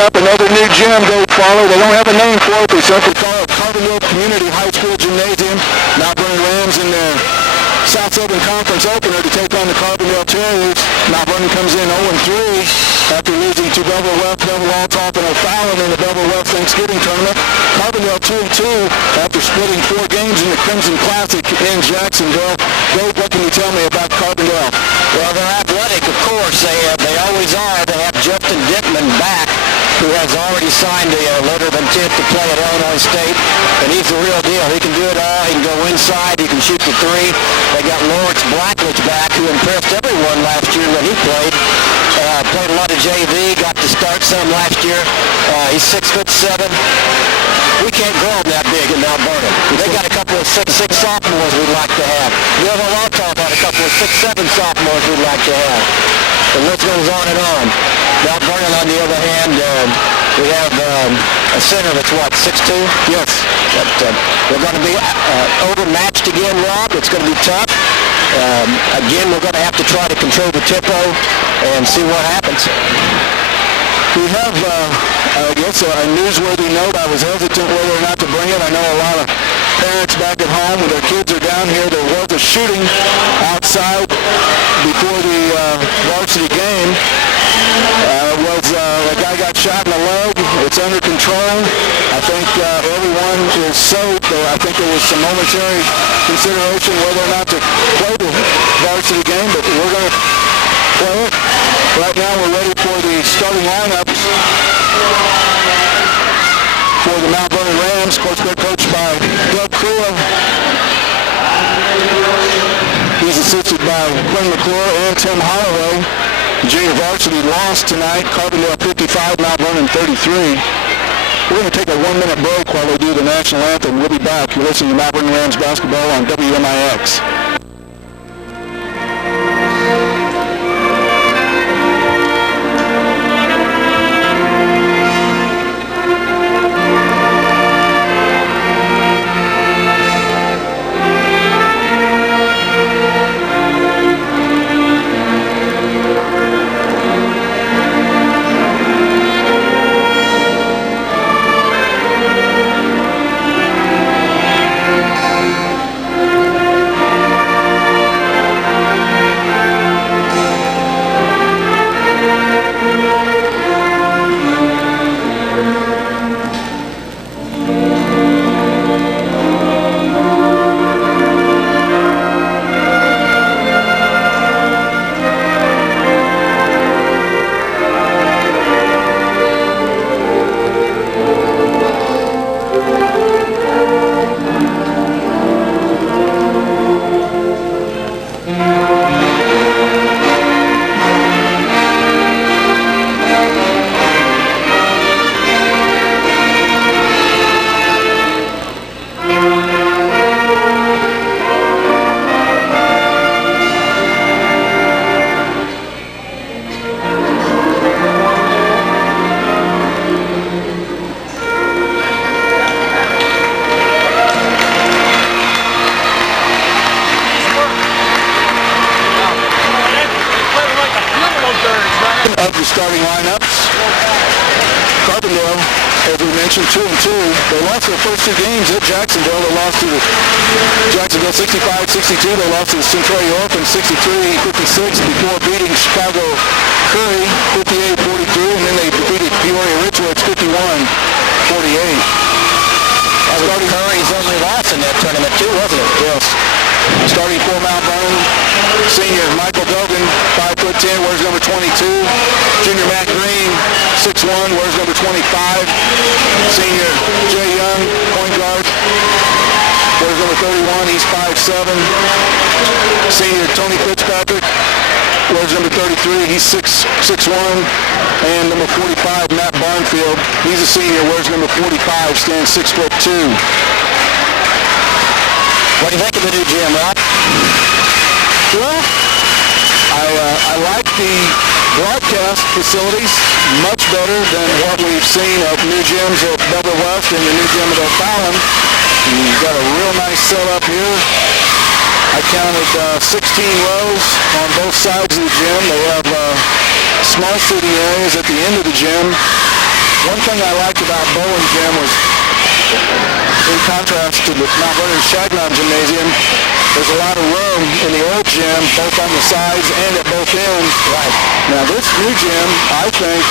up another new gym they follow. They don't have a name for it. They simply call it Carbondale Community High School Gymnasium. Mount Vernon Rams in their South Southern Conference opener to take on the Carbondale Terriers. Mount Vernon comes in 0-3 after losing to Bevel West, Bevel Althoff, and O'Fallon in the Bevel West Thanksgiving tournament. Carbondale 2-2 after splitting 4 games in the Crimson Classic in Jacksonville. Dave, what can you tell me about Carbondale? Well, they're athletic, of course. They always are. They have Justin Dickman back, who has already signed a letter of intent to play at Illinois State, and he's the real deal. He can do it all. He can go inside. He can shoot the 3. They got Lawrence Blackledge back, who impressed everyone last year when he played. Played a lot of JV, got to start some last year. He's 6'7". We can't grow him that big in Mount Vernon. They got a couple of 6'6" sophomores we'd like to have. Bevel Althoff had a couple of 6'7" sophomores we'd like to have. The list goes on and on. Mount Vernon, on the other hand, we have a center that's, 6'2"? Yes. But we're going to be overmatched again, Rob. It's going to be tough. Again, we're going to have to try to control the tempo and see what happens. We have, I guess, a newsworthy note. I was hesitant whether or not to bring it. I know a lot of parents back at home when their kids are down here. There was a shooting outside before the varsity game. A guy got shot in the leg. It's under control. I think everyone is soaked. I think there was some momentary consideration whether or not to play the varsity game, but we're going to play it. Right now we're ready for the starting lineups for the Mount Vernon Rams. Of course, they're coached by Doug Crua. He's assisted by Quinn McClure and Tim Holloway. Junior varsity lost tonight. Carbondale 55, Mount Vernon 33. We're going to take a 1-minute break while they do the national anthem. We'll be back. You're listening to Mount Vernon Rams basketball on WMIX. Of the starting lineups, Carbondale, as we mentioned, 2-2. They lost their first 2 games at Jacksonville. They lost to Jacksonville 65-62. They lost to Centralia Orphan 63-56 before beating Chicago Curry 58-43, and then they defeated Peoria Richwoods 51-48. Starting Curry's only loss in that tournament too, wasn't it? Yes. Starting for Mount Vernon, senior Michael Dogan, 5'10", wears number 22. Junior Matt Green, 6'1", wears number 25. Senior Jay Young, point guard, wears number 31. He's 5'7". Senior Tony Fitzpatrick wears number 33. He's 6'1". And number 45, Matt Barnfield. He's a senior, wears number 45, stands 6'2". What do you think of the new gym, Rob? Well, I like the broadcast facilities much better than what we've seen at new gyms at Bevel West and the new gym at O'Fallon. You've got a real nice setup here. I counted 16 rows on both sides of the gym. They have small seating areas at the end of the gym. One thing I liked about Bowling Gym was, in contrast to the Mount Vernon Chagnon Gymnasium, there's a lot of room in the old gym, both on the sides and at both ends. Right. Now this new gym, I think,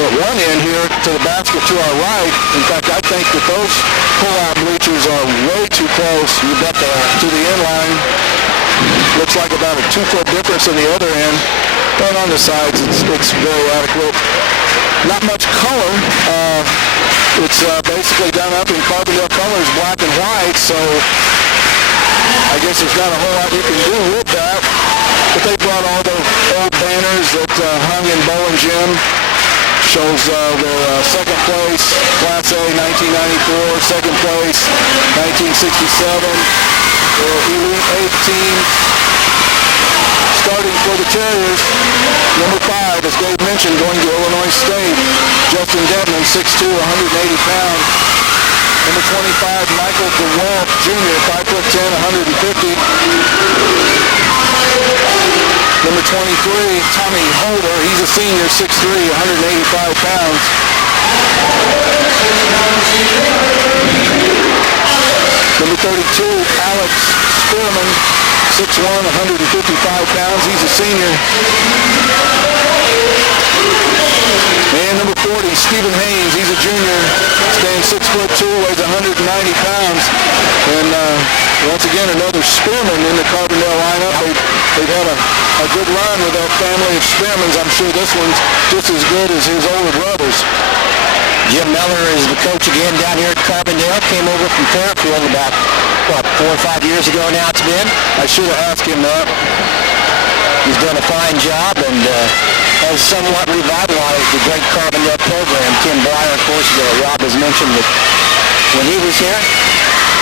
at one end here to the basket to our right, in fact, I think that those pull-out bleachers are way too close. You bet they are. To the end line. Looks like about a 2-foot difference on the other end. But on the sides, it's very adequate. Not much color. It's basically done up in Carbondale colors, black and white, so I guess there's not a whole lot you can do with that. But they brought all the old banners that hung in Bowling Gym. Shows their second place, Class A, 1994, second place, 1967. Their Elite 8 team. Starting for the Terriers, number 5, as Dave mentioned, going to Illinois State, Justin Dedman, 6'2", 180 pounds. Number 25, Michael DeWolf Jr., 5'10", 150. Number 23, Tommy Holder, he's a senior, 6'3", 185 pounds. Number 32, Alex Spearman, 6'1", 155 pounds. He's a senior. And number 40, Stephen Haynes. He's a junior, staying 6'2", weighs 190 pounds. And once again, another Spearman in the Carbondale lineup. They've had a good run with that family of Spearmans. I'm sure this one's just as good as his older brothers. Jim Miller is the coach again down here at Carbondale. Came over from Fairfield about, 4 or 5 years ago now it's been. I should have asked him that. He's done a fine job and has somewhat revitalized the great Carbondale program. Tim Breyer, of course, Rob has mentioned that when he was here,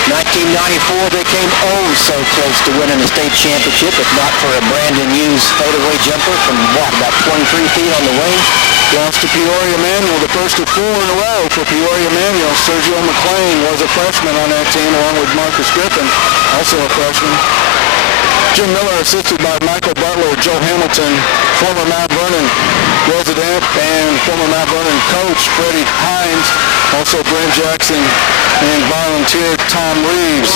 1994, they came so close to winning the state championship, if not for a Brandon Hughes fadeaway jumper from, about 23 feet on the wing. Lost to Peoria Manual, the first of 4 in a row for Peoria Manual. Sergio McLean was a freshman on that team, along with Marcus Griffin, also a freshman. Jim Miller, assisted by Michael Butler, Joe Hamilton, former Mount Vernon resident and former Mount Vernon coach Freddie Hines, also Brent Jackson, and volunteer Tom Reeves.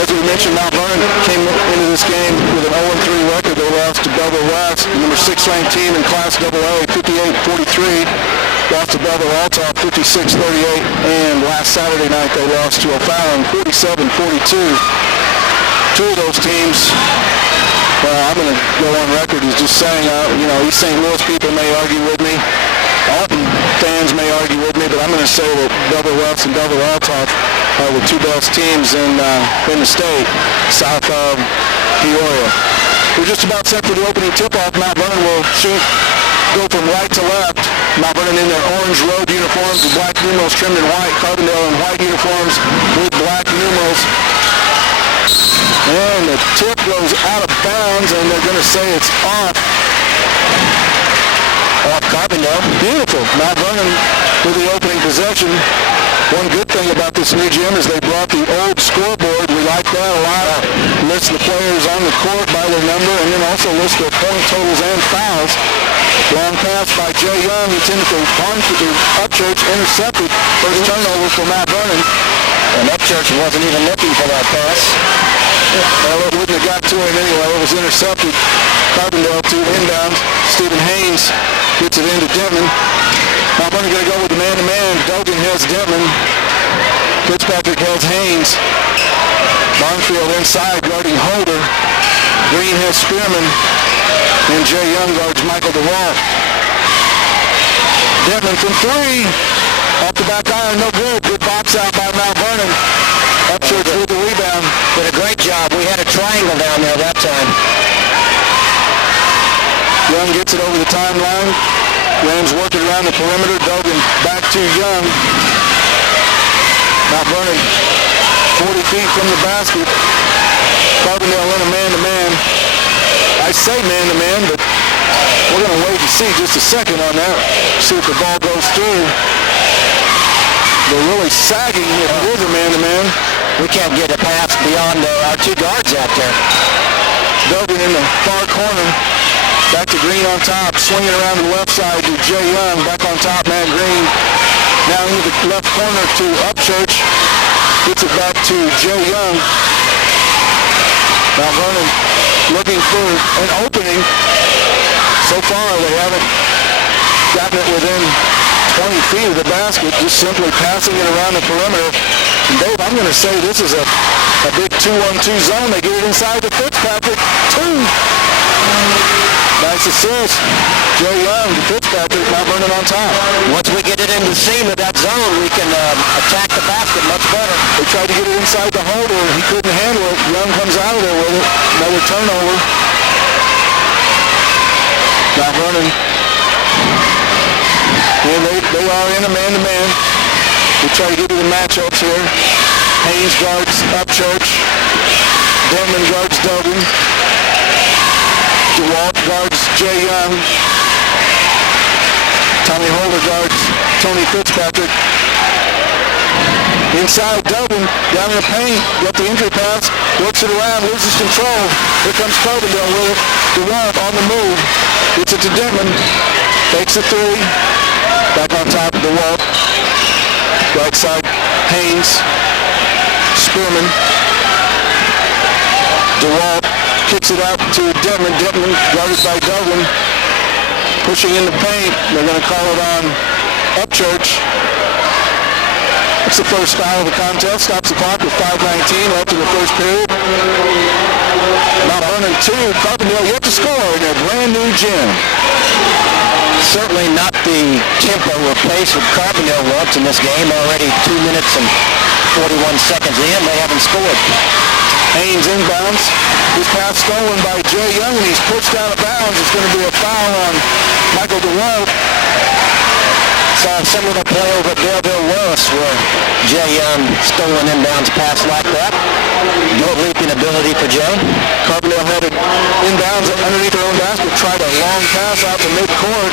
As we mentioned, Mount Vernon came into this game with an 0-3 record. They lost to Belleville West, the number 6 ranked team in Class AA, 58-43. Lost to Belleville Altop, 56-38, and last Saturday night they lost to O'Fallon, 47-42. Two of those teams, well, I'm going to go on record as just saying, East St. Louis people may argue with me. Alton fans may argue with me, but I'm going to say that Belleville West and Belleville Altop are the two best teams in the state, south of Peoria. We're just about set for the opening tip-off. Mount Vernon will go from right to left. Mount Vernon in their orange road uniforms with black numerals trimmed in white. Carbondale in white uniforms with black numerals. And the tip goes out of bounds, and they're going to say it's off. Off Carbondale. Beautiful. Mount Vernon with the opening possession. One good thing about this new gym is they brought the old scoreboard. We like that a lot. List the players on the court by their number, and then also list their point totals and fouls. Long pass by Jay Young. It's into Upchurch, intercepted. First turnover for Mount Vernon. And Upchurch wasn't even looking for that pass. Well, it wouldn't have got to him anyway. It was intercepted. Carbondale to inbound. Stephen Haynes gets it into Denton. Mount Vernon going to go with the man-to-man. Dogan has Denton. Fitzpatrick has Haynes. Barnfield inside guarding Holder. Green has Spearman. And Jay Young guards Michael DeWalt. Denton from 3. Off the back iron, no good. Good box out by Mount Vernon. Upchurch with the rebound. Did a great job. We had a triangle down there that time. Young gets it over the timeline. Rams working around the perimeter. Dogan back to Young. Mount Vernon 40 feet from the basket. Carbondale in a man-to-man. I say man-to-man, but we're going to wait and see just a second on that. See if the ball goes through. They're really sagging if it is a man-to-man. We can't get a pass beyond our two guards out there. Dogan in the far corner. Back to Green on top, swinging around to the left side to Jay Young. Back on top, Matt Green. Now into the left corner to Upchurch. Gets it back to Jay Young. Now Vernon looking for an opening. So far, they haven't gotten it within 20 feet of the basket, just simply passing it around the perimeter. And Dave, I'm going to say this is a big 2-1-2 zone. They get it inside to Fitzpatrick. 2. Nice assist. Jay Young to Fitzpatrick, Mount Vernon on top. Once we get it in the seam of that zone, we can attack the basket much better. They tried to get it inside the holder. He couldn't handle it. Young comes out of there with it. Another turnover. Mount Vernon. And they are in a man-to-man. We try to get to the matchups here. Haynes guards Upchurch. Vernon guards Dogan. DeWalt guards Jay Young. Tommy Holder guards Tony Fitzpatrick. Inside Dogan, down in the paint, got the entry pass, works it around, loses control. Here comes Carbondale with it. DeWalt on the move. Gets it to Denton. Takes a 3. Back on top of DeWalt. Right side, Haynes. Spearman. DeWalt kicks it out to Denton. Denton guarded by Dogan. Pushing in the paint. They're going to call it on Upchurch. It's the first foul of the contest. Stops the clock with 5:19 left in the first period. Mount Vernon 2, Carbondale yet to score in their brand new gym. Certainly not the tempo or pace that Carbondale wants in this game. Already 2 minutes and 41 seconds in, they haven't scored. Haynes inbounds. His pass stolen by Jay Young, and he's pushed out of bounds. It's going to be a foul on Michael DeWalt. Saw a similar play over at Belleville Willis where Jay Young stole an inbounds pass like that. Good leaping ability for Jay. Carbondale headed inbounds underneath their own basket, tried a long pass out to midcourt.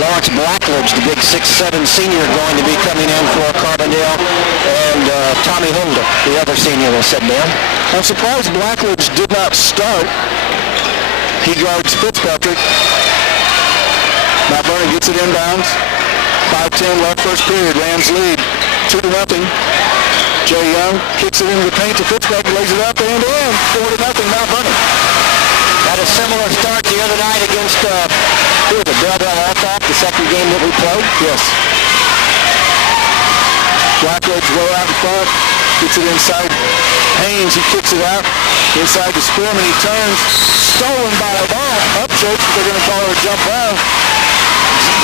Lawrence Blackledge, the big 6'7" senior, going to be coming in for Carbondale, and Tommy Holder, the other senior, will sit down. I'm surprised Blackledge did not start. He guards Fitzpatrick. Mount Vernon gets it inbounds. 5:10 left first period. Rams lead 2-0. Jay Young kicks it into the paint to Fitzpatrick, lays it up and in. 4-0 Mount Vernon. Had a similar start the other night against the Belleville Alcoff, the second game that we played. Yes. Blackledge well out in front. Gets it inside Haynes. He kicks it out. Inside to Spearman. He turns. Stolen by a ball. Upchurch, but they're going to call her a jump foul.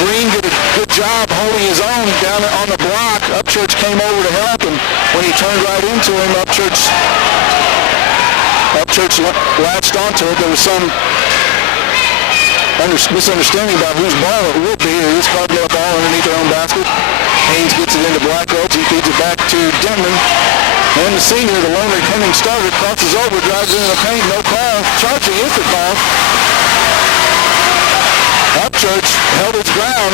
Green did a good job holding his own down on the block. Upchurch came over to help, and when he turned right into him, Upchurch latched onto it. There was some misunderstanding about whose ball it would be. It was Carbondale ball underneath their own basket. Haynes gets it into Blackledge. He feeds it back to Denton. And the senior, the lone returning starter, crosses over, drives into the paint, no call. Charging is the call. Upchurch held its ground.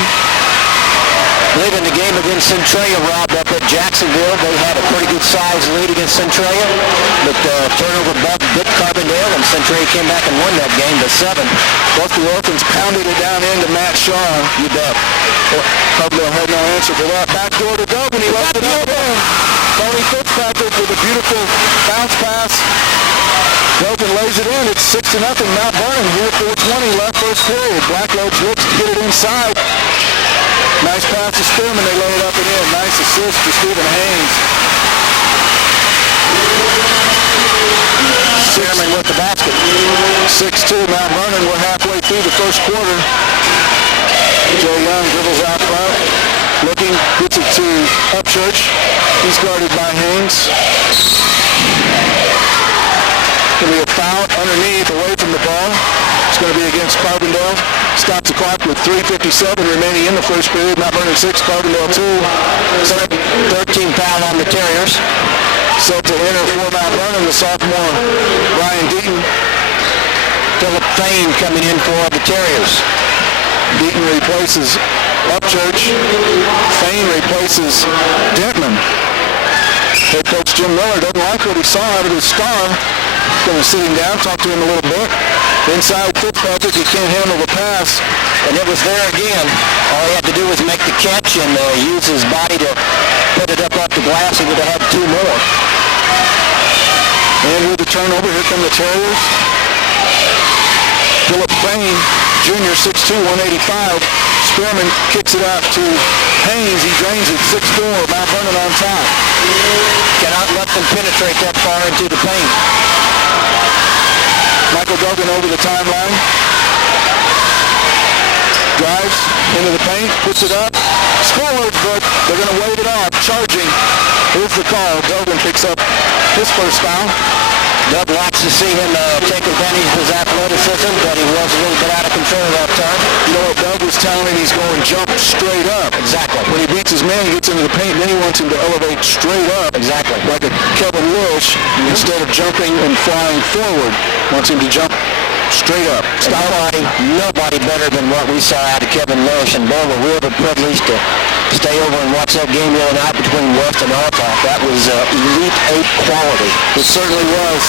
Late in the game against Centralia, Rob, up at Jacksonville, they had a pretty good size lead against Centralia, but turnover bit Carbondale, and Centralia came back and won that game to 7. Both the Orphans pounded it down into Matt Shaw. You bet. Carbondale had no answer for that. Back door to Dogan. He left it up in. Tony Fitzpatrick with a beautiful bounce pass. Dogan lays it in. It's 6-0 Mount Vernon here. 4:20 left first period. Blackledge looks to get it inside. Nice pass to Spearman. They lay it up and in. Nice assist to Stephen Haynes. Spearman with the basket. 6-2 Mount Vernon. We're halfway through the first quarter. Jay Young dribbles out front. Looking, gets it to Upchurch. He's guarded by Haynes. Going to be a foul underneath, away from the ball. It's going to be against Carbondale. Stops the clock with 3:57 remaining in the first period. Mount Vernon 6, Carbondale 2. 13 foul on the Terriers. Set to enter for Mount Vernon, the sophomore Ryan Deaton. Philip Fain coming in for the Terriers. Deaton replaces Upchurch. Fain replaces Dentman. Head coach Jim Miller doesn't like what he saw out of his star. Going to sit him down, talk to him a little bit. Inside Fitzpatrick, he can't handle the pass. And it was there again. All he had to do was make the catch and use his body to put it up off the glass. He would have had 2 more. And with the turnover, here come the Terriers. Philip Payne, junior, 6'2", 185. Spearman kicks it out to Haynes. He drains it, 6'4", Mount Vernon on top. Cannot let them penetrate that far into the paint. Michael Duggan over the timeline. Drives into the paint, puts it up, scores, but they're going to wave it off. Charging. Here's the call. Duggan picks up his first foul. Doug likes to see him take advantage of his athleticism, but he was a little bit out of control that time. You know what Doug was telling him? He's going jump straight up. Exactly. When he beats his man, he gets into the paint, then he wants him to elevate straight up. Exactly. Like a Kevin Wilsh, instead of jumping and flying forward, wants him to jump straight up. Nobody better than what we saw out of Kevin Wilsh, and boy, we're real privileged to stay over and watch that game the other night between West and Alta. That was Elite 8 quality. It certainly was.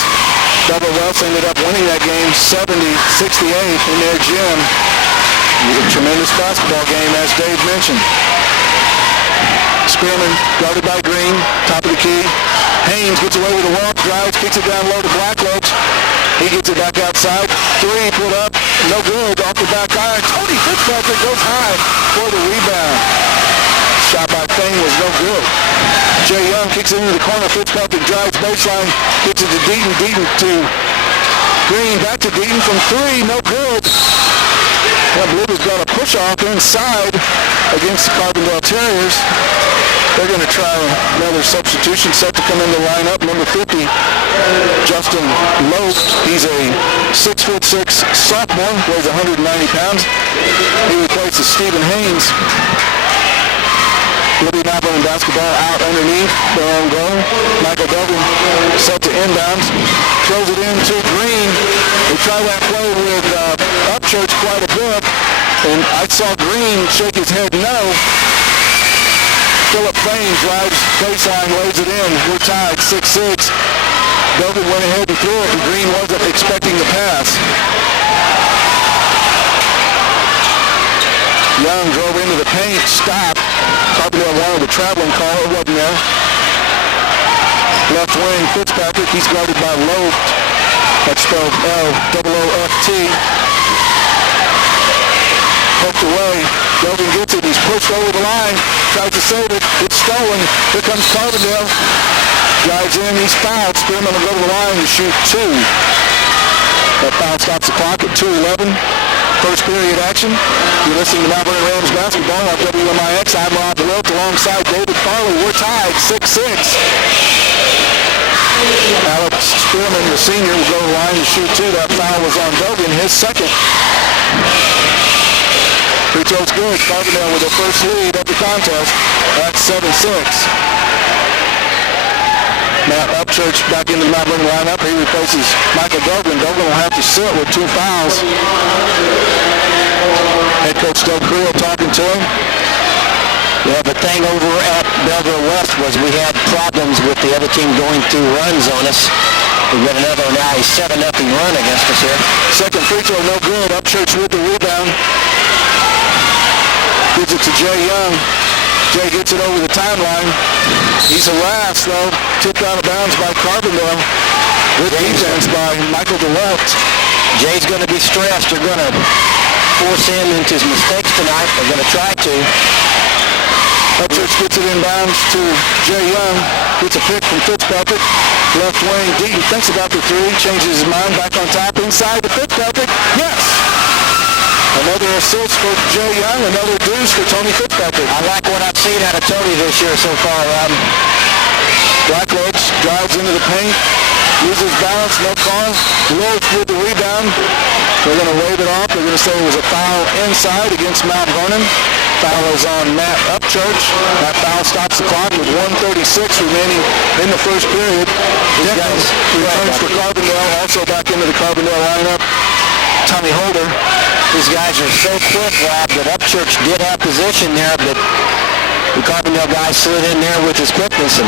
Double Wells ended up winning that game 70-68 in their gym. It was a tremendous basketball game, as Dave mentioned. Spearman guarded by Green, top of the key. Haynes gets away with a walk, drives, kicks it down low to Blackledge. He gets it back outside. 3 put up, no good, off the back iron. Tony Fitzpatrick goes high for the rebound. Shot by Payne was no good. Jay Young kicks it into the corner. Fitzpatrick drives baseline, gets it to Deaton. Deaton to Green, back to Deaton from 3, no good. I believe he's got a push-off inside against the Carbondale Terriers. They're going to try another substitution set to come in the lineup. Number 50, Justin Lowe. He's a 6'6" sophomore, weighs 190 pounds. He replaces Stephen Haynes. Liberty Mount Vernon basketball out underneath their own goal. Michael Duggan set to inbounds. Throws it in to Green. They try that play with Upchurch quite a bit. And I saw Green shake his head no. Philip Payne drives baseline, lays it in. We're tied 6-6. Duggan went ahead and threw it, and Green wasn't expecting the pass. Young drove into the paint, stopped. Carbondale wanted the traveling call, it wasn't there. Left wing, Fitzpatrick, he's guarded by Lowe. That's spelled L-O-O-F-T. Poked away, Duggan gets it, he's pushed over the line, tries to save it, it's stolen. Here comes Carbondale. Drives in, he's fouled. Spearman will go to the line to shoot 2. That foul stops the clock at 2:11. First period action. You're listening to Mount Vernon Rams basketball on WMIX. I'm Rob Wilt alongside David Farley. We're tied 6-6. Alex Spearman, the senior, will go to the line to shoot 2. That foul was on Duggan, his second. Free throw's good. Carbondale with their first lead of the contest at 7-6. Matt Upchurch back into the Mount Vernon lineup. He replaces Michael Duggan. Duggan will have to sit with 2 fouls. Head coach Doug Creel talking to him. Yeah, the thing over at Belleville West was we had problems with the other team going through runs on us. We've got another now a 7-0 run against us here. Second free throw, no good. Upchurch with the rebound. Gives it to Jay Young. Jay gets it over the timeline. He's harassed, though. Tipped out of bounds by Carbondale. Good defense by Michael DeWalt. Jay's going to be stressed. They're going to force him into his mistakes tonight. They're going to try to. Upchurch gets it inbounds to Jay Young. Gets a pick from Fitzpatrick. Left wing, Deaton thinks about the 3. Changes his mind. Back on top. Inside to Fitzpatrick. Yes! Another assist for Jay Young, another deuce for Tony Fitzpatrick. I like what I've seen out of Tony this year so far, Rob. Blackledge drives into the paint, uses balance, no call. Lowe with the rebound. They're going to wave it off. They're going to say it was a foul inside against Mount Vernon. Foul is on Matt Upchurch. That foul stops the clock with 1:36 remaining in the first period. Dickens returns for Carbondale, also back into the Carbondale lineup. Tommy Holder. These guys are so quick, Rob, that Upchurch did have position there, but the Carbondale guy slid in there with his quickness and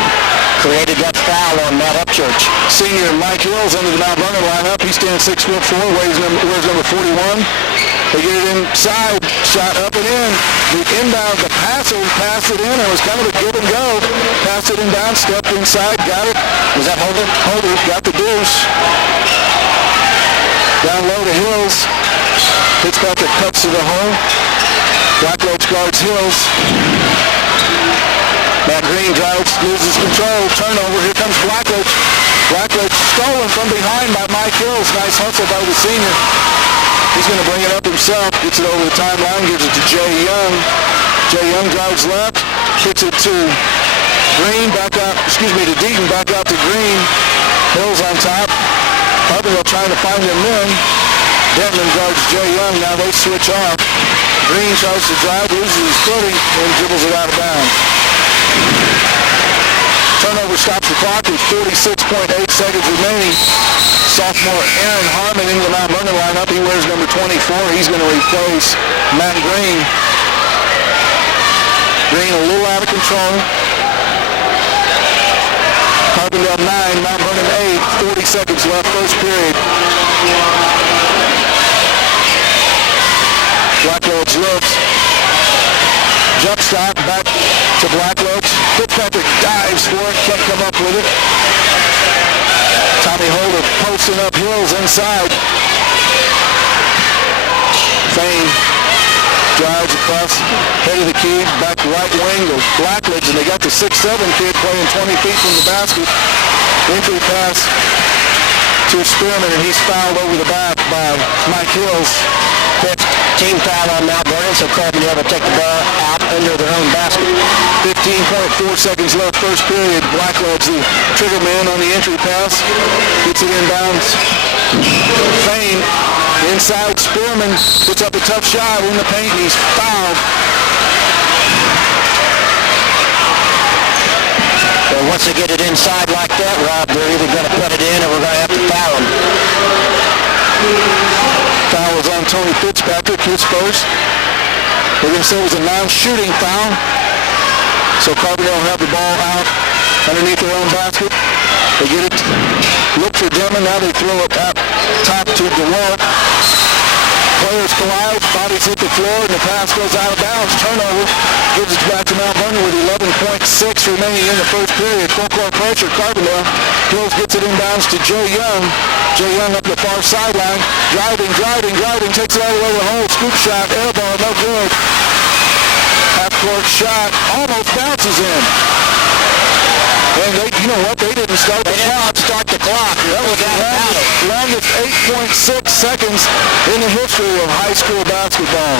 created that foul on Matt Upchurch. Senior Mike Hills under the Mount Vernon lineup. He stands 6'4", wears number 41. They get it inside, shot up and in. The inbound, the passer passed it in. It was kind of a give and go. Passed it inbound, stepped inside, got it. Was that Holder? Holder got the deuce. Down low to Hills. Fitzpatrick cuts to the hole. Blackledge guards Hills. Matt Green drives, loses control. Turnover. Here comes Blackledge. Blackledge stolen from behind by Mike Hills. Nice hustle by the senior. He's going to bring it up himself. Gets it over the timeline. Gives it to Jay Young. Jay Young drives left. Kicks it to Green. Back out. To Deaton. Back out to Green. Hills on top. Carbondale trying to find them in. Denton guards Jay Young. Now they switch off. Green tries to drive, loses his footing, and dribbles it out of bounds. Turnover stops the clock with 46.8 seconds remaining. Sophomore Aaron Harmon into the Mount Vernon lineup. He wears number 24. He's going to replace Matt Green. Green a little out of control. Carbondale 9, Mount Vernon 8, 40 seconds left, first period. Blackledge looks. Jump stop, back to Blackledge. Fitzpatrick dives for it, can't come up with it. Tommy Holder posting up Hills inside. Fane drives across, head of the key, back right wing to Blackledge, and they got the 6'7" kid playing 20 feet from the basket. Entry pass to Spearman, and he's fouled over the back by Mike Hills. Fifth team foul on Mount Vernon, so Carbondale will take the ball out under their own basket. 15.4 seconds left, first period. Blackledge, the trigger man on the entry pass, gets it inbounds. Fane inside, Spearman puts up a tough shot in the paint, and he's fouled. Well, once they get it inside like that, Rob, they're either going to put it in or we're going to have to foul them. Foul was on Tony Fitzpatrick, his first. We're going to say it was a non-shooting foul. So Carbondale will have the ball out underneath their own basket. They get it, look for Demon, now they throw it up top to DeWalt. Players collide, bodies hit the floor, and the pass goes out of bounds. Turnover gives it back to Mount Vernon with 11.6 remaining in the first period. Full-court pressure, Carbondale. Hills gets it inbounds to Jay Young. Jay Young up the far sideline. Driving, takes it all the way to the hole. Scoop shot, air ball, no good. Half-court shot, almost bounces in. And they, you know what, they didn't start the clock. Start the clock. That was the longest 8.6 seconds in the history of high school basketball.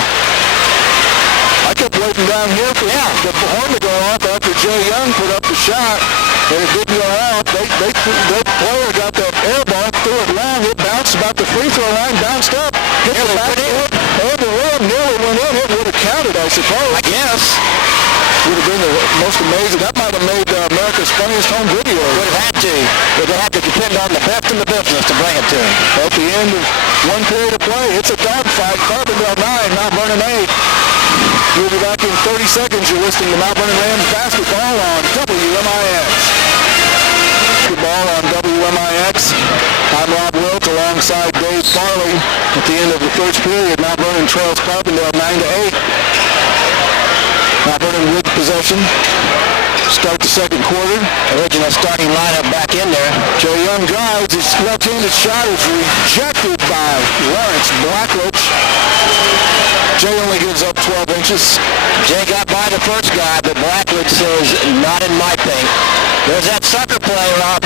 I kept waiting down here for the horn to go off after Jay Young put up the shot, and it didn't go out. Their player got that air ball, threw it long, it bounced about the free throw line, bounced up, hit the back of the rim, nearly went in. It would have counted, I suppose. I guess. Would have been the most amazing. That might have made America's funniest home video. Would have had to. But they'll have to depend on the best in the business to bring it to him. At the end of one period of play, it's a dogfight. Carbondale 9, Mount Vernon 8. We'll be back in 30 seconds. You're listening to Mount Vernon Rams basketball on WMIX. Basketball on WMIX. I'm Rob Wilt alongside Dave Farley. At the end of the first period, Mount Vernon trails Carbondale 9-8. Mount Vernon with possession. Start the second quarter. Original starting lineup back in there. Jay Young drives. His left-handed shot is rejected by Lawrence Blackledge. Jay only gives up 12 inches. Jay got by the first guy, but Blackledge says, not in my paint. There's that sucker play, Rob.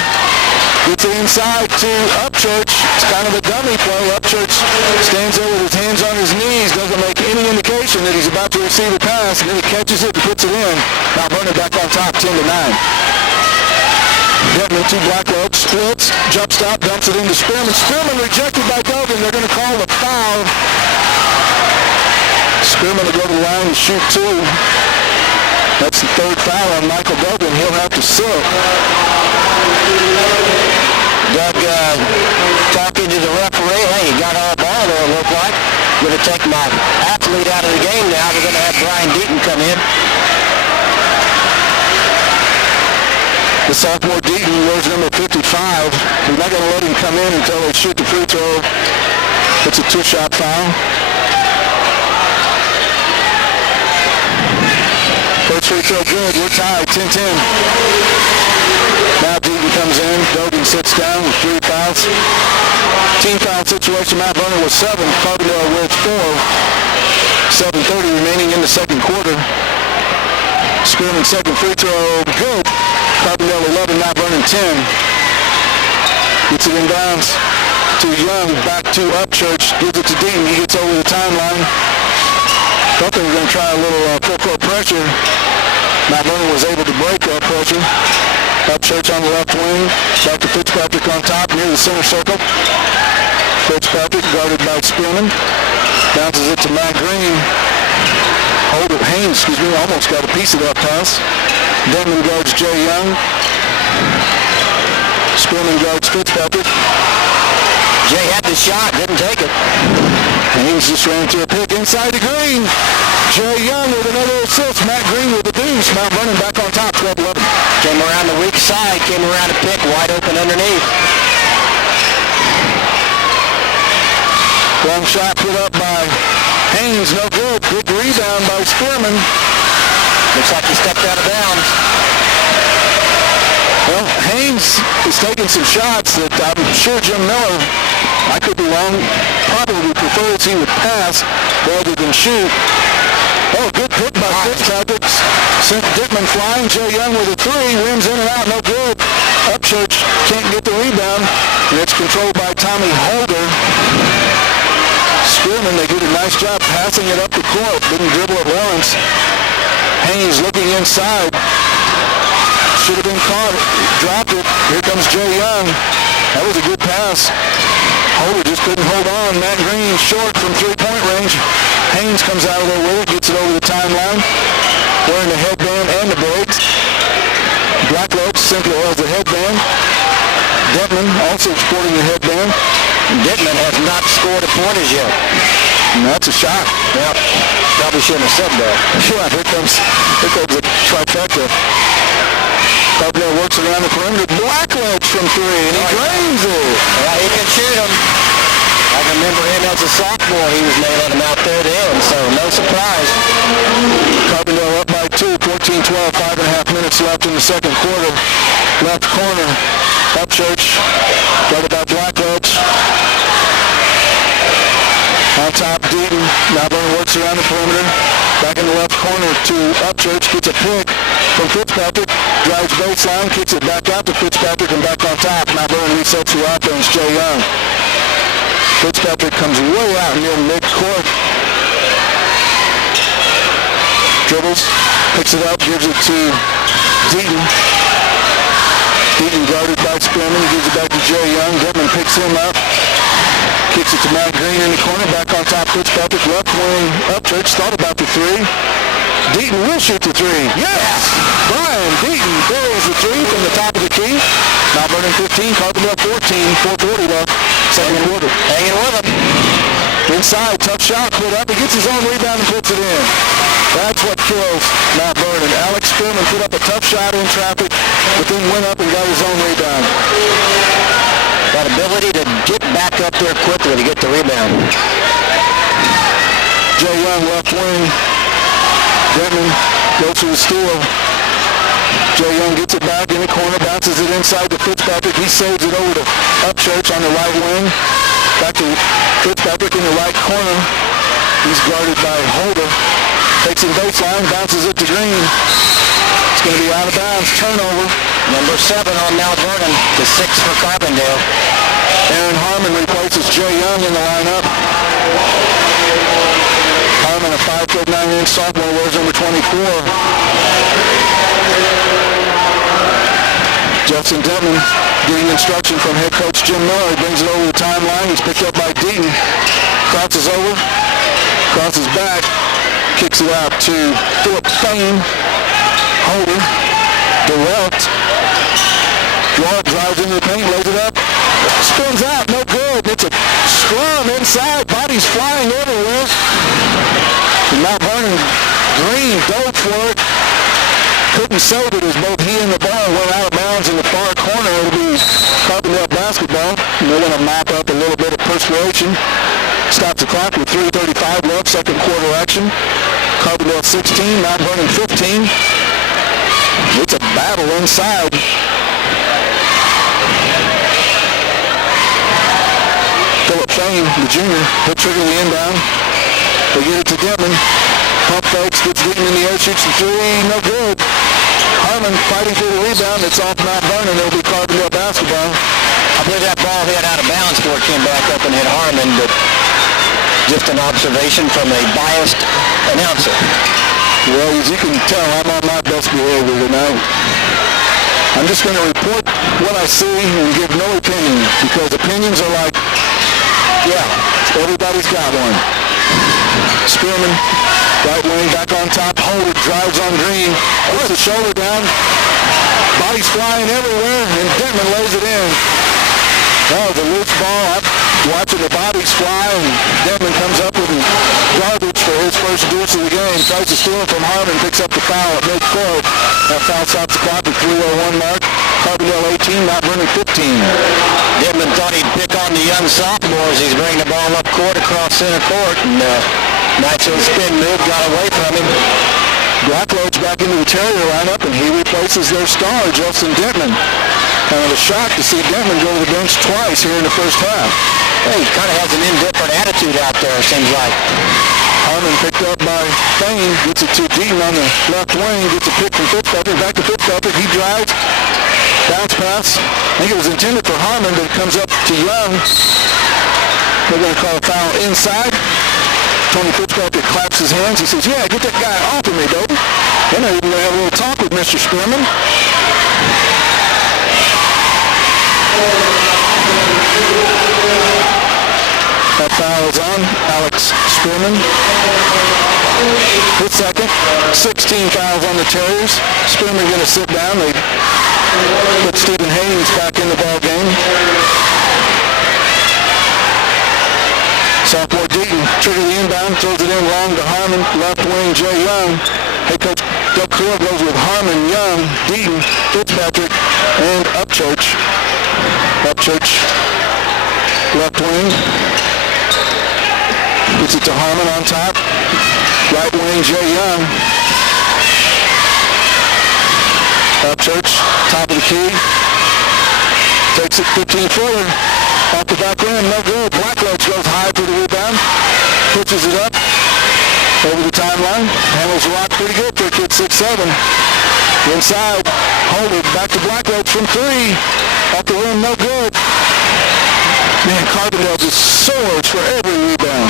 Gets it inside to Upchurch. It's kind of a dummy play. Upchurch stands there with his hands on his knees, doesn't make any indication that he's about to receive a pass, and then he catches it and puts it in. Mount Vernon back on top, 10-9. Denton to Blackledge, splits, jump stop, dumps it into Spearman. Spearman rejected by Dogan. They're going to call the foul. Spearman will go to the line to shoot two. That's the third foul on Michael Dogan. He'll have to sit. Doug talking to the referee. Hey, you got our ball there, it looked like. Going to take my athlete out of the game now. We're going to have Brian Deaton come in. The sophomore Deaton wears number 55. We're not going to let him come in until they shoot the free throw. It's a two-shot foul. First free throw good. We're tied, 10-10. Now Deaton comes in. Dogan sits down with 3 fouls. Team foul situation. Mount Vernon with 7. Carbondale with 4. 7:30 remaining in the second quarter. Spearman second free throw. Good. Carbondale 11, Mount Vernon 10. Gets it in bounds to Young. Back to Upchurch. Gives it to Deaton. He gets over the timeline. Thought they were going to try a little full court pressure. Mount Vernon was able to break that pressure. Upchurch on the left wing. Back to Fitzpatrick on top near the center circle. Fitzpatrick guarded by Spearman. Bounces it to Matt Green. Haynes, almost got a piece of that pass. Denman guards Jay Young. Spearman guards Fitzpatrick. Jay had the shot, didn't take it. Haynes just ran through a pick inside to Green. Jay Young with another assist. Matt Green with the deuce. Mount Vernon back on top, 12-11. Came around the weak side, came around a pick, wide open underneath. Long shot put up by Haynes, no good. Good rebound by Spearman. Looks like he stepped out of bounds. Well, Haynes is taking some shots that I'm sure Jim Miller, I could be wrong, probably prefers he would pass rather than shoot. Oh, good pick by Fitzpatrick. Sent Dickman flying. Jay Young with a 3. Rims in and out, no good. Upchurch can't get the rebound. And it's controlled by Tommy Holder. Spearman, they did a nice job passing it up the court. Didn't dribble it once. Haynes looking inside. Should have been caught. Dropped it. Here comes Jay Young. That was a good pass. Holder just couldn't hold on. Matt Green short from three-point range. Haynes comes out of there with it. Gets it over the timeline. Wearing the headband and the braids. Blackledge simply wears the headband. Detman also sporting the headband. Detman has not scored a point as yet. And that's a shot. Yeah, probably shouldn't have said that. Yeah, here comes the trifecta. Carbondale works around the perimeter. Blackledge from 3, and he drains it. Yeah, he can shoot him. I remember him as a sophomore. He was nailing him out there at the end, so no surprise. Carbondale up by 2, 14-12, 5.5 minutes left in the second quarter. Left corner, Upchurch, guarded by Blackledge. On top, Deaton. Now Vernon works around the perimeter. Back in the left corner to Upchurch. Gets a pick from Fitzpatrick. Drives baseline. Kicks it back out to Fitzpatrick and back on top. Now Vernon resets the offense. Jay Young. Fitzpatrick comes way out near mid-court. Dribbles. Picks it up. Gives it to Deaton. Deaton guarded by Spearman. He gives it back to Jay Young. Detman picks him up. Kicks it to Matt Green in the corner. Back on top, Fitzpatrick. Left wing, Upchurch. Thought about the 3. Deaton will shoot the 3. Yes! Brian Deaton buries the 3 from the top of the key. Mount Vernon 15, Carbondale 14. 4:40 left. Second quarter. Hanging with him. Inside, tough shot put up. He gets his own rebound and puts it in. That's what kills Mount Vernon. Alex Spearman put up a tough shot in traffic, but then went up and got his own rebound. That ability to get back up there quickly to get the rebound. Jay Young, left wing. Vernon goes for the steal. Jay Young gets it back in the corner, bounces it inside to Fitzpatrick. He saves it over to Upchurch on the right wing. Back to Fitzpatrick in the right corner. He's guarded by Holder. Takes him baseline, bounces it to Green. It's going to be out of bounds. Turnover. Number 7 on Mount Vernon. The 6 for Carbondale. Aaron Harmon replaces Jay Young in the lineup. Harmon, a 5'9" sophomore, wears number 24. Justin Detman getting instruction from head coach Jim Miller. He brings it over the timeline. He's picked up by Deaton. Crosses over. Crosses back. Kicks it out to Philip Fain. Holder. Direct. Drives into the paint. Lays it up. Spins out. No good. It's a scrum inside. Bodies flying everywhere. And Mount Vernon Green dove for it. Couldn't save it as both he and the ball went out of bounds. inbounds in the far corner. It'll be Carbondale basketball. And they're going to mop up a little bit of perspiration. Stops the clock with 3:35 left, second quarter action. Carbondale 16, Mount Vernon 15. It's a battle inside. Philip Fane, the junior, he'll trigger the inbound. They get it to Denton. Pump fakes, gets Denton in the air, shoots the three, no good. Harmon fighting for the rebound. It's off Mount Vernon. It'll be Carbondale basketball. I believe that ball hit out of bounds before it came back up and hit Harmon, but just an observation from a biased announcer. Well, as you can tell, I'm on my best behavior tonight. I'm just going to report what I see and give no opinion, because opinions are like, yeah, everybody's got one. Spearman, right wing, back on top. Holder drives on Green. Puts the shoulder down. Body's flying everywhere, and Denton lays it in. Oh, the loose ball. I'm watching the bodies fly, and Denton comes up with garbage for his first deuce of the game. Tries to steal it from Harmon, picks up the foul at midcourt. That foul stops the clock at 3:01 mark. Carbondale 18, Mount Vernon 15. Denton thought he'd pick on the young sophomores. He's bringing the ball up court across center court, and nice little spin move got away from him. Blacklode's back into the Terrier lineup, and he replaces their star, Justin Denton. Kind of a shock to see Denton go to the bench twice here in the first half. Hey, he kind of has an indifferent attitude out there, seems like. Harmon picked up by Fane, gets it to Deaton on the left wing, gets a pick from Fitzpatrick, back to Fitzpatrick, he drives, bounce pass. I think it was intended for Harmon, but it comes up to Young. They're going to call a foul inside. Tony Fitzpatrick claps his hands. He says, yeah, get that guy off of me, baby. Then they're even going to have a little talk with Mr. Spearman. That foul is on Alex Spearman. His second. 16 fouls on the Terriers. Spearman going to sit down. They put Stephen Haynes back in the ball game. Sophomore Deaton trigger the inbound, throws it in long to Harmon, left wing Jay Young. Head coach Doug Creel goes with Harmon, Young, Deaton, Fitzpatrick, and Upchurch. Upchurch, left wing. Gets it to Harmon on top. Right wing Jay Young. Upchurch, top of the key. Takes it 15-footer. Off the back rim, no good. Blackledge goes high for the rebound. Pitches it up over the timeline. Handles the rock pretty good for a kid 6'7". Inside, Holder back to Blackledge from three. Off the rim, no good. Man, Carbondale just soars for every rebound.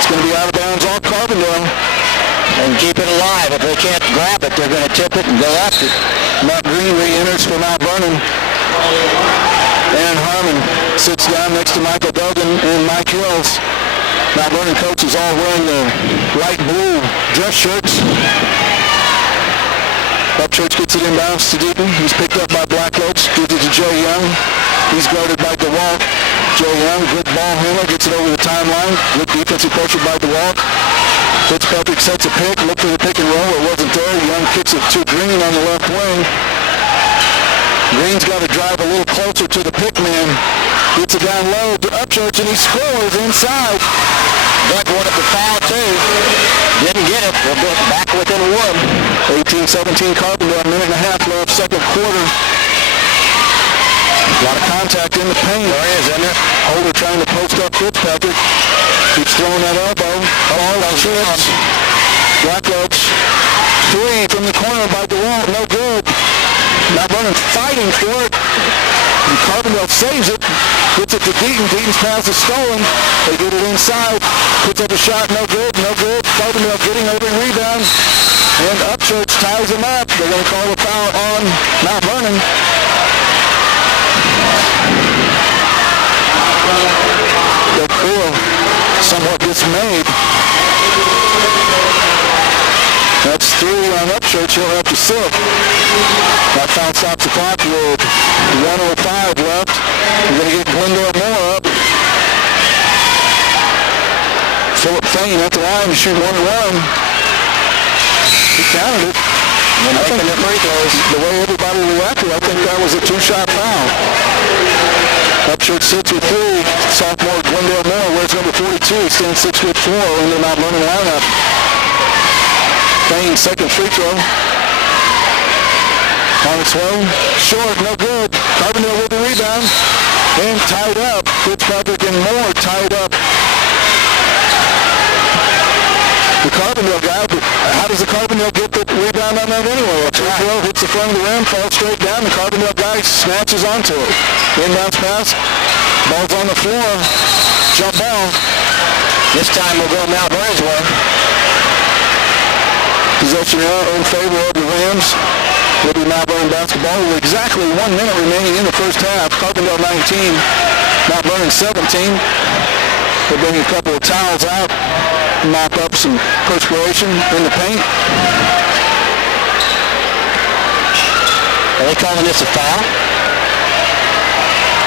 It's going to be out of bounds all Carbondale. And keep it alive. If they can't grab it, they're going to tip it and go after it. Matt Green re-enters for Mount Vernon. Aaron Harmon sits down next to Michael Duggan and Mike Hills. Mount Vernon coaches all wearing the light blue dress shirts. Upchurch gets it inbounds to Deaton. He's picked up by Blackledge. Gives it to Jay Young. He's guarded by DeWalt. Jay Young, good ball handler, gets it over the timeline. Good defensive pressure by DeWalt. Fitzpatrick sets a pick. Look for the pick and roll. It wasn't there. Young kicks it to Green on the left wing. Green's got to drive a little closer to the pick man. Gets it down low to Upchurch, and he scores inside. Buck wanted the foul, too. Didn't get it. We're back within one. 18-17 Carbondale, minute and a half left, second quarter. A lot of contact in the paint. There is, isn't there? Holder trying to post up Fitzpatrick. Keeps throwing that elbow. Trips. Blackledge. Three from the corner by DeWalt. No good. Mount Vernon fighting for it. And Carbondale saves it. Gets it to Deaton. Deaton's pass is stolen. They get it inside. Puts up a shot. No good. No good. Carbondale getting over and rebound. And Upchurch ties him up. They're going to call a foul on Mount Vernon. They're cool. Somewhat dismayed. That's three on Upchurch. He'll have to sit. That foul stops the clock with 1:05 left. We're going to get Glendale Moore up. Philip Fane at the line to shoot 1-1. He counted it. and making the free throws. The way everybody reacted, I think that was a two-shot foul. Upchurch sits with 3. Sophomore Glendale Moore wears number 42. He stands 6'4" in the Mount Vernon lineup. Fain, second free throw. On its way. Short, no good. Carbondale with the rebound. And tied up. Fitzpatrick and Moore tied up. The Carbondale guy, but how does the Carbondale get the rebound on that anyway? Right. Hits the front of the rim, falls straight down. The Carbondale guy snatches onto it. Inbounds pass. Ball's on the floor. Jump ball. This time we'll go Mount Vernon's way. Possession in favor of the Rams. Will be Mount Vernon basketball with exactly 1 minute remaining in the first half. Carbondale 19, Mount Vernon 17. They'll bring a couple of towels out, mop up some perspiration in the paint. Are they calling this a foul?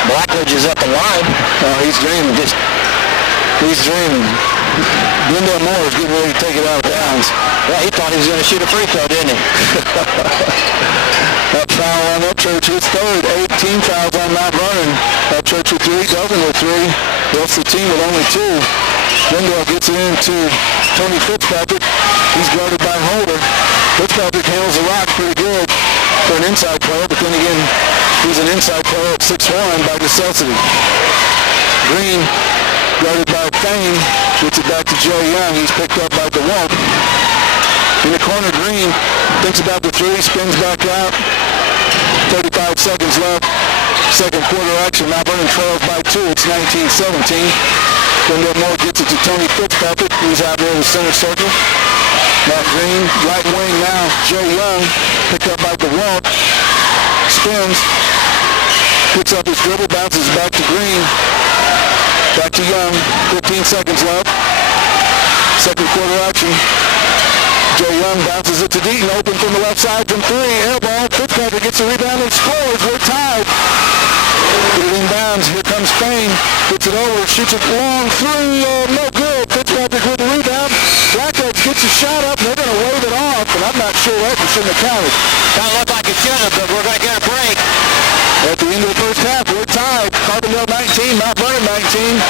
Blackledge is up the line. He's dreaming. He's dreaming. Glendale Moore is getting ready to take it out of bounds. Yeah, he thought he was going to shoot a free throw, didn't he? That foul on Upchurch, his third. 18 fouls on Mount Vernon. Upchurch with 3, Dovin with 3. That's the team with only 2. Glendale gets it into Tony Fitzpatrick. He's guarded by Holder. Fitzpatrick handles the rock pretty good for an inside player, but then again, he's an inside player at 6'1" by necessity. Green, guarded by Fain, gets it back to Joe Young. He's picked up by DeWalt. In the corner, Green thinks about the 3, spins back out. 35 seconds left. Second quarter action. Mount Vernon trails by 2. It's 19-17. Glendale Moore gets it to Tony Fitzpatrick. He's out near the center circle. Matt Green, right wing now. Joe Young, picked up by DeWalt. Spins. Picks up his dribble, bounces back to Green. Back to Young. 15 seconds left. Second quarter action. Joe Young bounces it to Deaton, open from the left side from 3, air ball. Fitzpatrick gets the rebound and scores. We're tied. Get it inbounds. Here comes Fain. Gets it over, shoots it long 3, no good. Fitzpatrick with the rebound. Blackledge gets a shot up, and they're going to wave it off, and I'm not sure that shouldn't have counted. Kind of looked like it should have, but we're going to get a break. At the end of the first half, we're tied. Carbondale 19, Mount Vernon 19.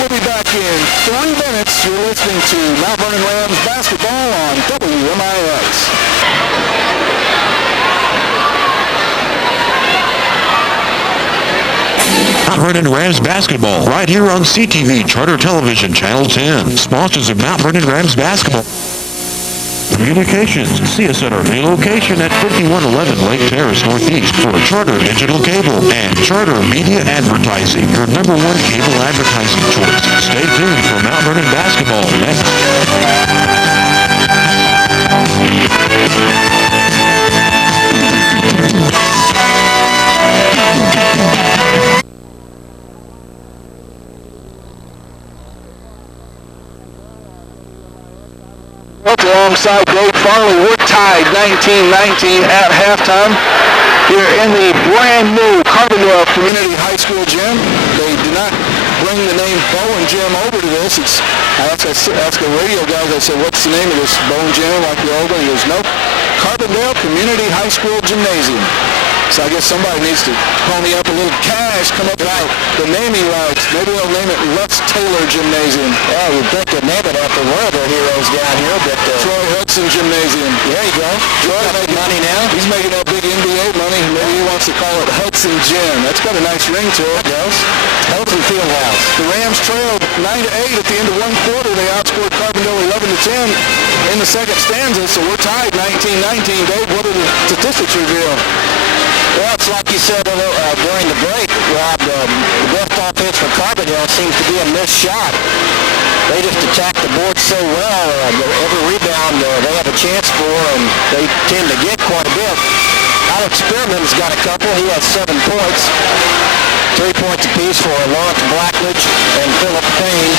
We'll be back in 3 minutes. You're listening to Mount Vernon Rams basketball on WMIX. Mount Vernon Rams basketball right here on CTV Charter Television Channel 10. Sponsors of Mount Vernon Rams basketball. Communications. See us at our new location at 5111 Lake Terrace Northeast for Charter Digital Cable and Charter Media Advertising, your #1 cable advertising choice. Stay tuned for Mount Vernon basketball next. Alongside Dave Farley, we're tied 19-19 at halftime here in the brand new Carbondale Community High School gym. They do not bring the name Bowen Gym over to this. I asked a radio guy, I said, what's the name of this Bowen Gym like the old one? He goes, nope, Carbondale Community High School Gymnasium. So I guess somebody needs to pony up a little cash, come up with the naming rights. Maybe they'll name it Lutz Taylor Gymnasium. Well, you'd think they'd name it after one of their heroes down here, but Troy Hudson Gymnasium. There you go. Troy's making money now. He's making that big NBA money. Maybe he wants to call it Hudson Gym. That's got a nice ring to it. Yes. Hudson Fieldhouse. The Rams trailed 9-8 at the end of one quarter. They outscored Carbondale 11-10 in the second stanza, so we're tied 19-19. Dave, what do the statistics reveal? Well, it's like you said during the break, Rob, the best offense for Carbondale seems to be a missed shot. They just attack the board so well. Every rebound they have a chance for, and they tend to get quite a bit. Alex Spearman's got a couple. He has 7 points. 3 points apiece for Lawrence Blackledge and Philip Payne,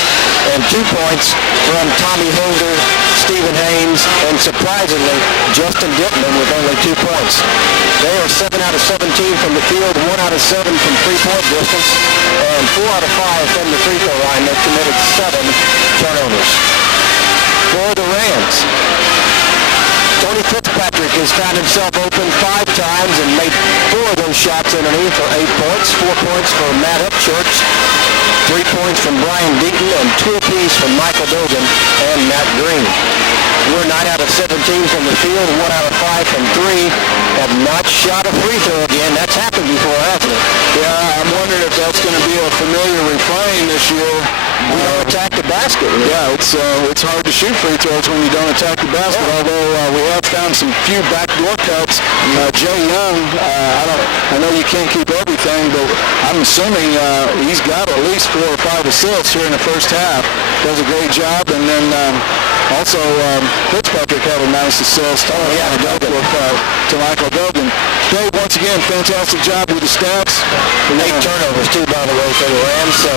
and 2 points from Tommy Holder, Stephen Haynes, and surprisingly, Justin Dittman with only 2 points. They are 7 out of 17 from the field, 1 out of 7 from three-point distance, and 4 out of 5 from the free throw line. They've committed 7 turnovers. For the Rams, Tony Fitzpatrick Fitzpatrick has found himself open 5 times and made 4 of those shots underneath for 8 points. 4 points for Matt Upchurch, 3 points from Brian Deaton, and 2 apiece from Michael Dogan and Matt Green. We're 9 out of 17 from the field, 1 out of 5 from 3. Have not shot a free throw again. That's happened before, hasn't it? Yeah, I'm wondering if that's going to be a familiar refrain this year. We don't attack the basket. Yeah, it's hard to shoot free throws when you don't attack the basket. Yeah. Although we have found some few backdoor cuts. Jay Young, I know you can't keep everything, but I'm assuming he's got at least 4 or 5 assists here in the first half. Does a great job, and then also Fitzpatrick had a nice assist. To Michael Dogan. Dave, once again, fantastic job with the stats. 8 turnovers too, by the way, for the Rams. So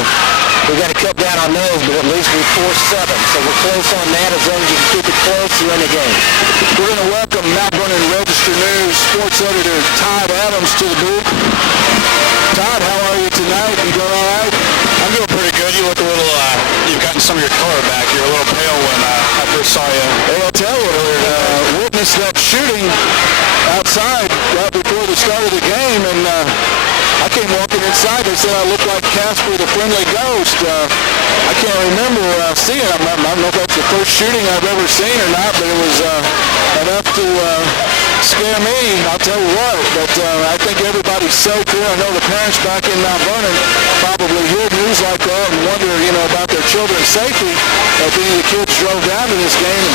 we got to cut down on those, but at least we forced 7. So we're close on that. As long as you can keep it close, you're in the game. We're going to welcome Mount Vernon Register News sports editor Todd Adams to the booth. Todd, how are you tonight? You doing all right? I'm doing pretty good. You look a little, you've gotten some of your color back. You were a little pale when I first saw you. Hey, I'll tell you, witnessed that shooting outside right before the start of the game, and I came walking inside. They said I looked like Casper the Friendly Ghost. I can't remember seeing him. I don't know if that's the first shooting I've ever seen or not, but it was enough to scare me, I'll tell you what. But I think everybody's safe here. I know the parents back in Mount Vernon probably hear news like that and wonder, about their children's safety if any of the kids drove down to this game.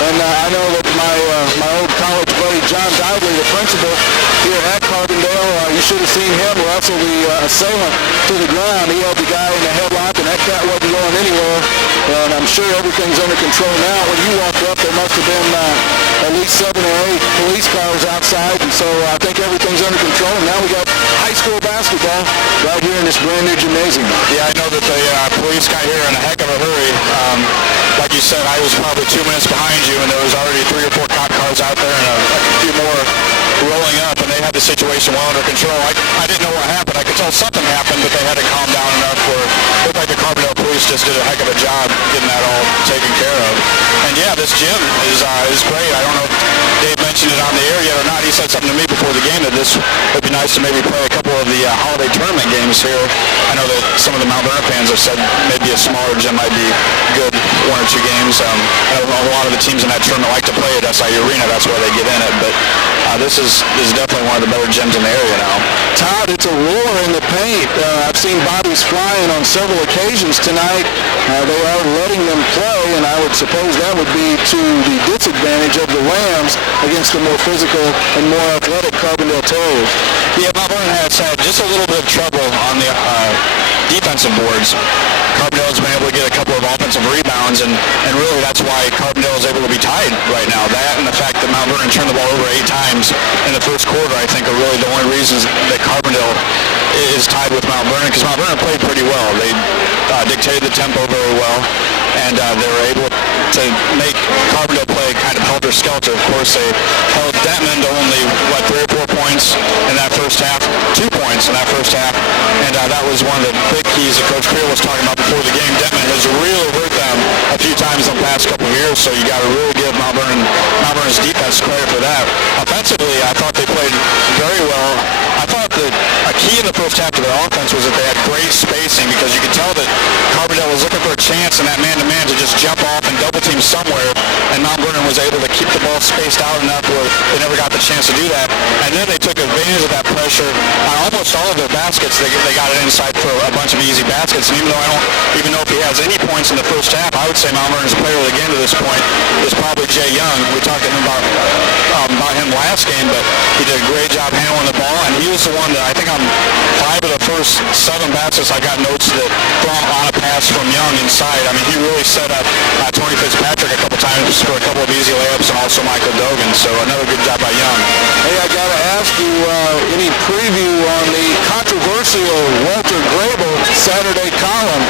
And I know that my old college buddy John Dively, the principal here at Carbondale, you should have seen him wrestle the assailant to the ground. He had the guy in the headlock, and that cat wasn't going anywhere. And I'm sure everything's under control now. When you walked up, there must have been at least 7 or 8 police cars outside, and so I think everything's under control. And now we got high school basketball right here in this brand new gymnasium. Yeah, I know that the police got here in a heck of a hurry. Like you said, I was probably 2 minutes behind you, and there was already 3 or 4 cop cars out there and a few more rolling up, and they had the situation well under control. I didn't know what happened. I could tell something happened, but they had to calm down enough where it looked like the Carbondale police just did a heck of a job getting that all taken care of. And yeah, this gym is great. I don't know if Dave mentioned it on the air yet or not. He said something to me before the game that this would be nice to maybe play a couple of the holiday tournament games here. I know that some of the Mount Vernon fans have said maybe a smaller gym might be good, 1 or 2 games. I know a lot of the teams in that tournament like to play at SIU Arena. That's why they get in it. But this is definitely one of the better gyms in the area now. Todd, it's a roar in the paint. I've seen bodies flying on several occasions tonight. They are letting them play, and I would suppose that would be to the disadvantage of the Rams against the more physical and more athletic Carbondale Terriers. Yeah, Mount Vernon has had just a little bit of trouble on the defensive boards. Carbondale's been able to get a couple of offensive rebounds, and really that's why Carbondale is able to be tied right now. That and the fact that Mount Vernon turned the ball over 8 times in the first quarter, I think, are really the only reasons that Carbondale is tied with Mount Vernon, because Mount Vernon played pretty well. They dictated the tempo very well, and they were able to make Carbondale play kind of helter-skelter. Of course, they held Denton to only, 3 or 4 points in that first half, 2 points in that first half, and that was one of the big keys that Coach Creel was talking about before the game. Denton has really hurt them a few times in the past couple of years, so you got to really give Mount Vernon's defense credit for that. Offensively, I thought they played very well. I thought that a key in the first half to their offense was that they had great spacing, because you could tell that Carbondale was looking for a chance in that man-to-man to just jump off and double team somewhere, and Mount Vernon was able to keep the ball spaced out enough where they never got the chance to do that. And then they took advantage of that pressure on almost all of their baskets. They got it inside for a bunch of easy baskets, and even though I don't even know if he has any points in the first half, I would say Mount Vernon's player of the game to this point is probably Jay Young. We talked to him about him last game, but he did a great job handling the ball, and he was the one that I think on 5 of the first 7 baskets I got notes that on a pass from Young inside. I mean, he really set up Tony Fitzpatrick a couple times for a couple of easy layups, and also Michael Dogan, so another good job by Young. Hey, I got to ask you, any preview on the controversial Walter Grable Saturday column?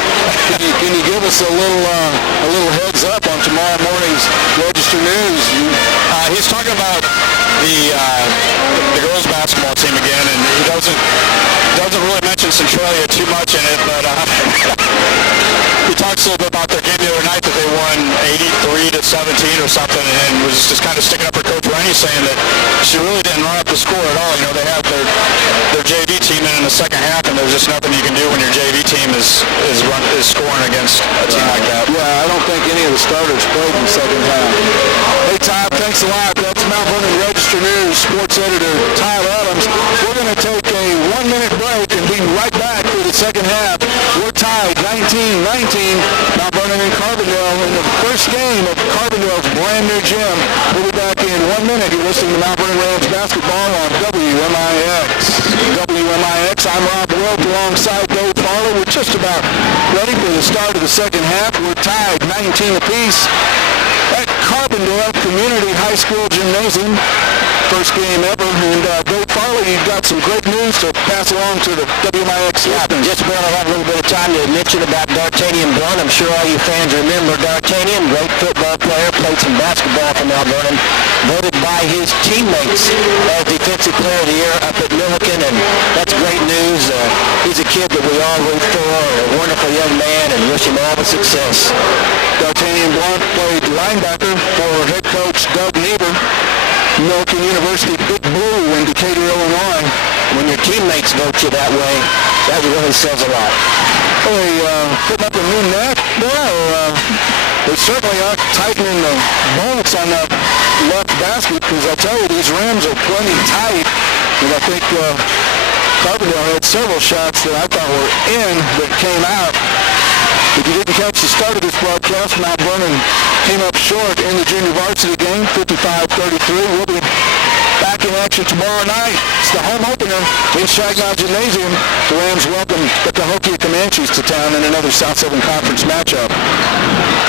Can you give us a little heads up on tomorrow morning's Register News? He's talking about the girls basketball team again, and he doesn't really mention Centralia too much in it, but he talks a little bit about their game the other night that they won 83-17 or something, and was just kind of sticking up for Coach Rennie, saying that she really didn't run up the score at all. You know, they have their JV team in the second half, and there's just nothing you can do when your JV team is scoring against a team like that. Yeah, I don't think any of the starters played in the second half. Hey, Todd, thanks a lot. That's Mount Vernon Register News sports editor Todd Adams. We're going to take a 1-minute break and be right back for the second half. We're tied 19-19, Mount Vernon and Carbondale in the first game of Carbondale's brand new gym. We'll be back in 1 minute. You're listening to Mount Vernon Rams basketball on WMIX. WMIX, I'm Rob Wilk alongside Dave Farley. We're just about ready for the start of the second half. We're tied 19 apiece at Carbondale Community High School Gymnasium. First game ever. And Dave Farley, you've got some great news to pass along to the WMIX. Yeah, just barely have a little bit of time to mention about D'Artagnan Blunt. I'm sure all you fans remember D'Artagnan, great football player, played some basketball for Mount Vernon, voted by his teammates as Defensive Player of the Year up at Milliken, and that's great news. He's a kid that we all root for, a wonderful young man, and wish him all the success. D'Artagnan Blunt played linebacker for head coach Doug Niebuhr. Milliken University Big Blue in Decatur, Illinois. When your teammates vote you that way, that really says a lot. Well, they putting up a new net there. They certainly are tightening the bolts on that left basket, because I tell you, these rims are plenty tight. And I think Carbondale had several shots that I thought were in that came out. If you didn't catch the start of this broadcast, Mount Vernon came up short in the junior varsity game, 55-33. We'll be back in action tomorrow night. It's the home opener in Shagnaw Gymnasium. The Rams welcome the Cahokia Comanches to town in another South 7 Conference matchup.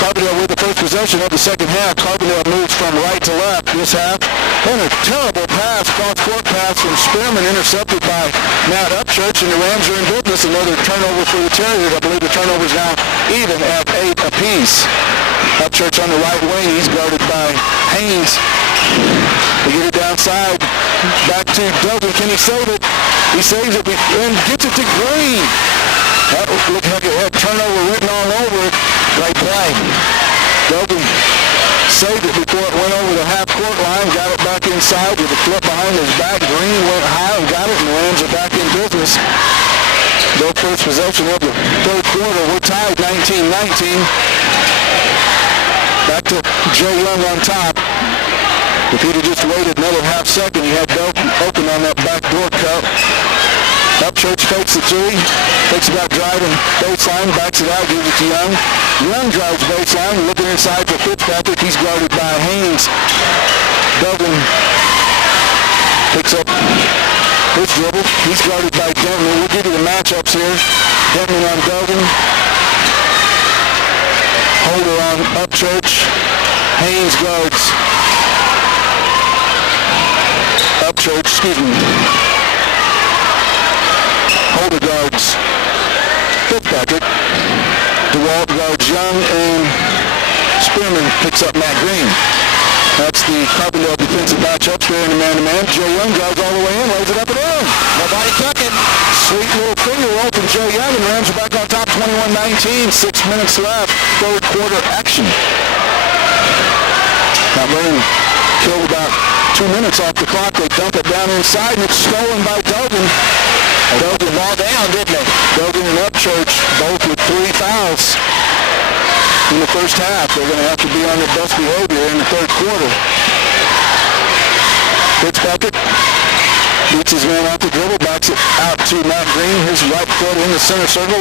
Carbondale with the first possession of the second half. Carbondale moves from right to left this half. And a terrible pass, cross-court pass from Spearman, intercepted by Matt Upchurch, and the Rams are in business. Another turnover for the Terriers. I believe the turnover's now even at 8 apiece. Upchurch on the right wing. He's guarded by Haynes. They get it downside. Back to Duggan. Can he save it? He saves it and gets it to Green. That looked like it had turnover written all over it. Great play. Duggan saved it before it went over the half-court line. Got it back inside with a flip behind his back. Green went high and got it, and the Rams are back in business. Their first possession of the third quarter. We're tied 19-19. Back to Jay Young on top. If he'd have just waited another half second, he had open on that backdoor cut. Upchurch fakes the three. Thinks about driving baseline, backs it out, gives it to Young. Young drives baseline, looking inside for Fitzpatrick. He's guarded by Haynes. Duggan picks up his dribble. He's guarded by Denton. We'll give you the matchups here. Denton on Duggan. Holder on Upchurch. Haynes guards Upchurch, Holder guards Fitzpatrick. DeWalt guards Young, and Spearman picks up Matt Green. That's the Carbondale defensive matchups there in the man-to-man. Joe Young drives all the way in, lays it up and in. Nobody took it. Sweet little finger roll from Joe Young, and the Rams are back on top 21-19. 6 minutes left. Third quarter action. Now Vernon killed about 2 minutes off the clock. They dump it down inside, and it's stolen by Duggan. Duggan ball down, didn't they? Duggan and Upchurch both with 3 fouls in the first half. They're going to have to be on their best behavior in the third quarter. Fitzpatrick beats his man off the dribble, backs it out to Matt Green, his right foot in the center circle.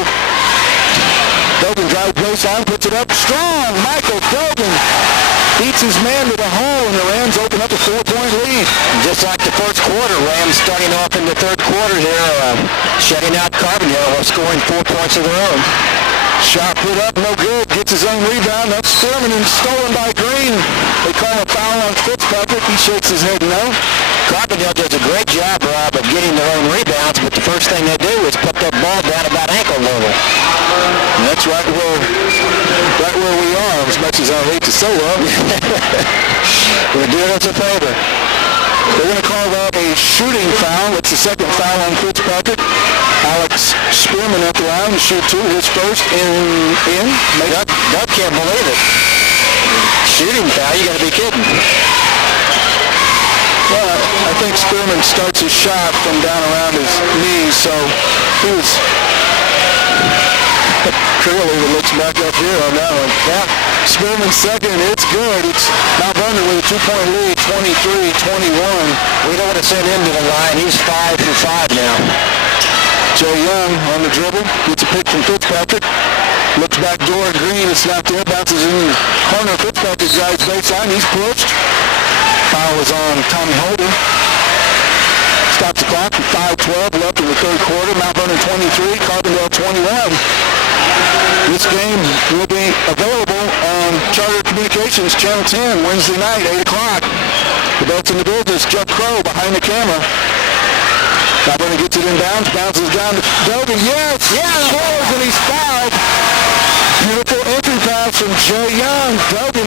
Duggan drives baseline, puts it up strong. Michael Duggan beats his man to the hole, and the Rams open up a 4-point lead. Just like the first quarter, Rams starting off in the third quarter here, shutting out Carbondale, scoring 4 points of their own. Shot put up, no good. Gets his own rebound. That's Spearman, and stolen by Green. They call a foul on Fitzpatrick. He shakes his head no. Carbondale does a great job, Rob, of getting their own rebounds, but the first thing they do is put that ball down about ankle level. And that's right where we are, as much as I hate to say that. We're doing us a favor. They're going to call that a shooting foul. It's the second foul on Fitzpatrick. Alex Spearman at the line to shoot 2, his first in. Doug can't believe it. Shooting foul, you gotta be kidding. Well, I think Spearman starts his shot from down around his knees, so he was... Curley looks back up here on that one. Yeah. Spearman second, it's good. It's Mount Vernon with a 2-point lead, 23-21. We don't want to send him to the line. He's 5 for 5 now. Jay Young on the dribble, gets a pick from Fitzpatrick. Looks back door and Green, it's not there, bounces in the corner. Fitzpatrick drives baseline, he's pushed. Foul is on Tommy Holder. Stops the clock with 5:12 left in the third quarter. Mount Vernon 23, Carbondale 21. This game will be available on Charter Communications Channel 10 Wednesday night, 8 o'clock. The belt's in the business. Jeff Crow behind the camera. Mount Vernon gets it inbounds, bounces down to Dogan. Yes, scores, and he's fouled. Beautiful entry pass from Jay Young. Dogan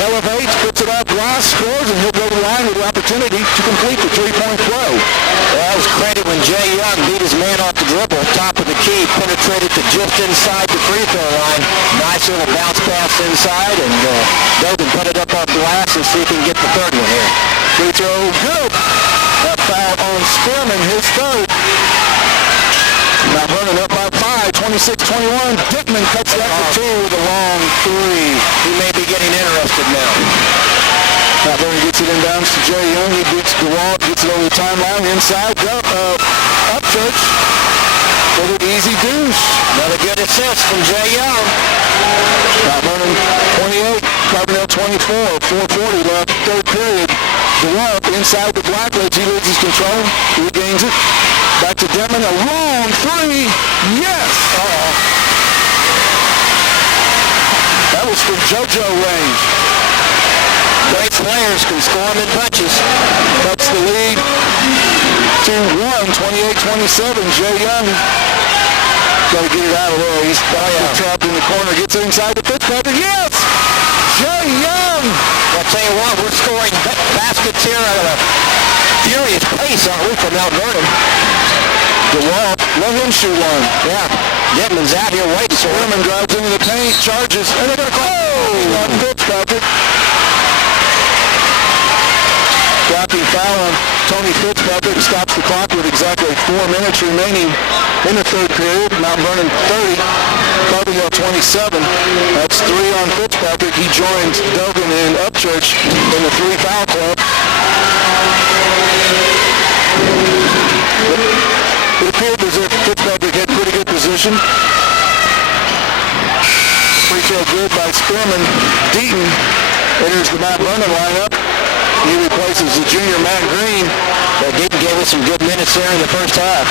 elevates, puts it up, Ross scores, and he'll go to the line with the opportunity to complete the three-point throw. Well, that was credit when Jay Young beat his man off the dribble, top of the key, penetrated to just inside the free throw line. Nice little bounce pass inside, and Dogan put it up on glass and see if he can get the third one here. Free throw, good. That foul on Spearman, his third. Mount Vernon up by 5, 26-21. Dickman cuts that for two with a long three. He may be getting interested now. Mount Vernon gets it inbounds to Jay Young. He beats DeWalt, gets it over the timeline. Inside, Upchurch for the easy deuce. Another good assist from Jay Young. Mount Vernon 28, Carbondale 24, 4:40 left, third period. DeWalt inside the Blackledge, he loses control, regains it. Back to Denman, a long three, yes! That was from JoJo range. Great players can score them in punches. Cuts the lead to 28-27. Jay Young got to get it out of there. He's trapped in the corner, gets it inside the Fitzpatrick. Yes! Jay Young! I'll tell you what, we're scoring baskets here at a furious pace, aren't we, from Mount Vernon? DeWalt, let him shoot one. Yeah, Getman's out here waiting for him. Vernon drives into the paint, charges, and they're going to call on Fitzpatrick. Blocking foul on Tony Fitzpatrick stops the clock with exactly 4 minutes remaining in the third period. Mount Vernon 30, Carbondale 27. That's 3 on Fitzpatrick. He joins Dogan and Upchurch in the 3-foul club. It appeared as if Fitzpatrick had pretty good position. Free throw good by Spearman. Deaton enters the Mount Vernon lineup. He replaces the junior Matt Green. Deaton gave us some good minutes there in the first half.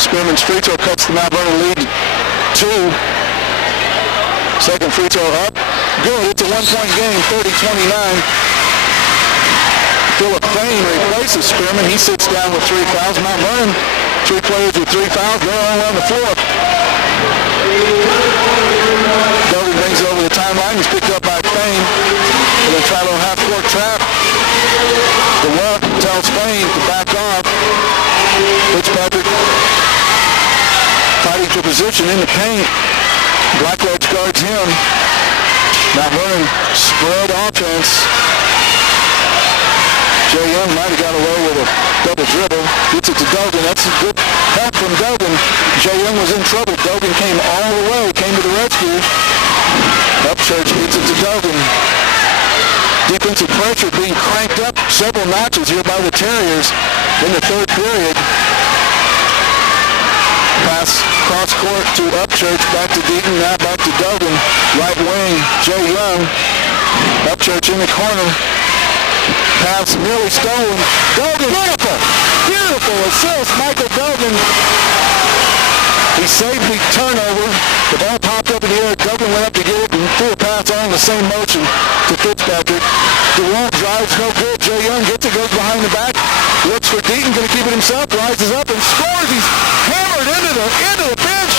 Spearman's free throw cuts the Mount Vernon lead 2. Second free throw up. Good. It's a 1-point game, 30-29. Philip Payne replaces Spearman. He sits down with 3 fouls. Mount Vernon, 3 players with 3 fouls. They're all on the floor. Dogan brings it over the timeline. He's picked up by Payne. And they try a little half-court trap. The one tells Payne to back off. Fitzpatrick fighting for position in the paint. Blackledge guards him. Mount Vernon spread offense. Jay Young might have got away with a double dribble. Gets it to Dogan. That's a good help from Dogan. Jay Young was in trouble. Dogan came all the way, came to the rescue. Upchurch gets it to Dogan. Defensive pressure being cranked up several notches here by the Terriers in the third period. Pass cross court to Upchurch, back to Deaton, now back to Dogan. Right wing, Jay Young. Upchurch in the corner. Pass nearly stolen. Dogan, beautiful assist, Michael Dogan. He saved the turnover. The ball popped up in the air. Dogan went up to get it and threw a pass on the same motion to Fitzpatrick. DeWalt drives no good. Jay Young gets it, goes behind the back. Looks for Deaton, going to keep it himself. Rises up and scores. He's hammered into the bench.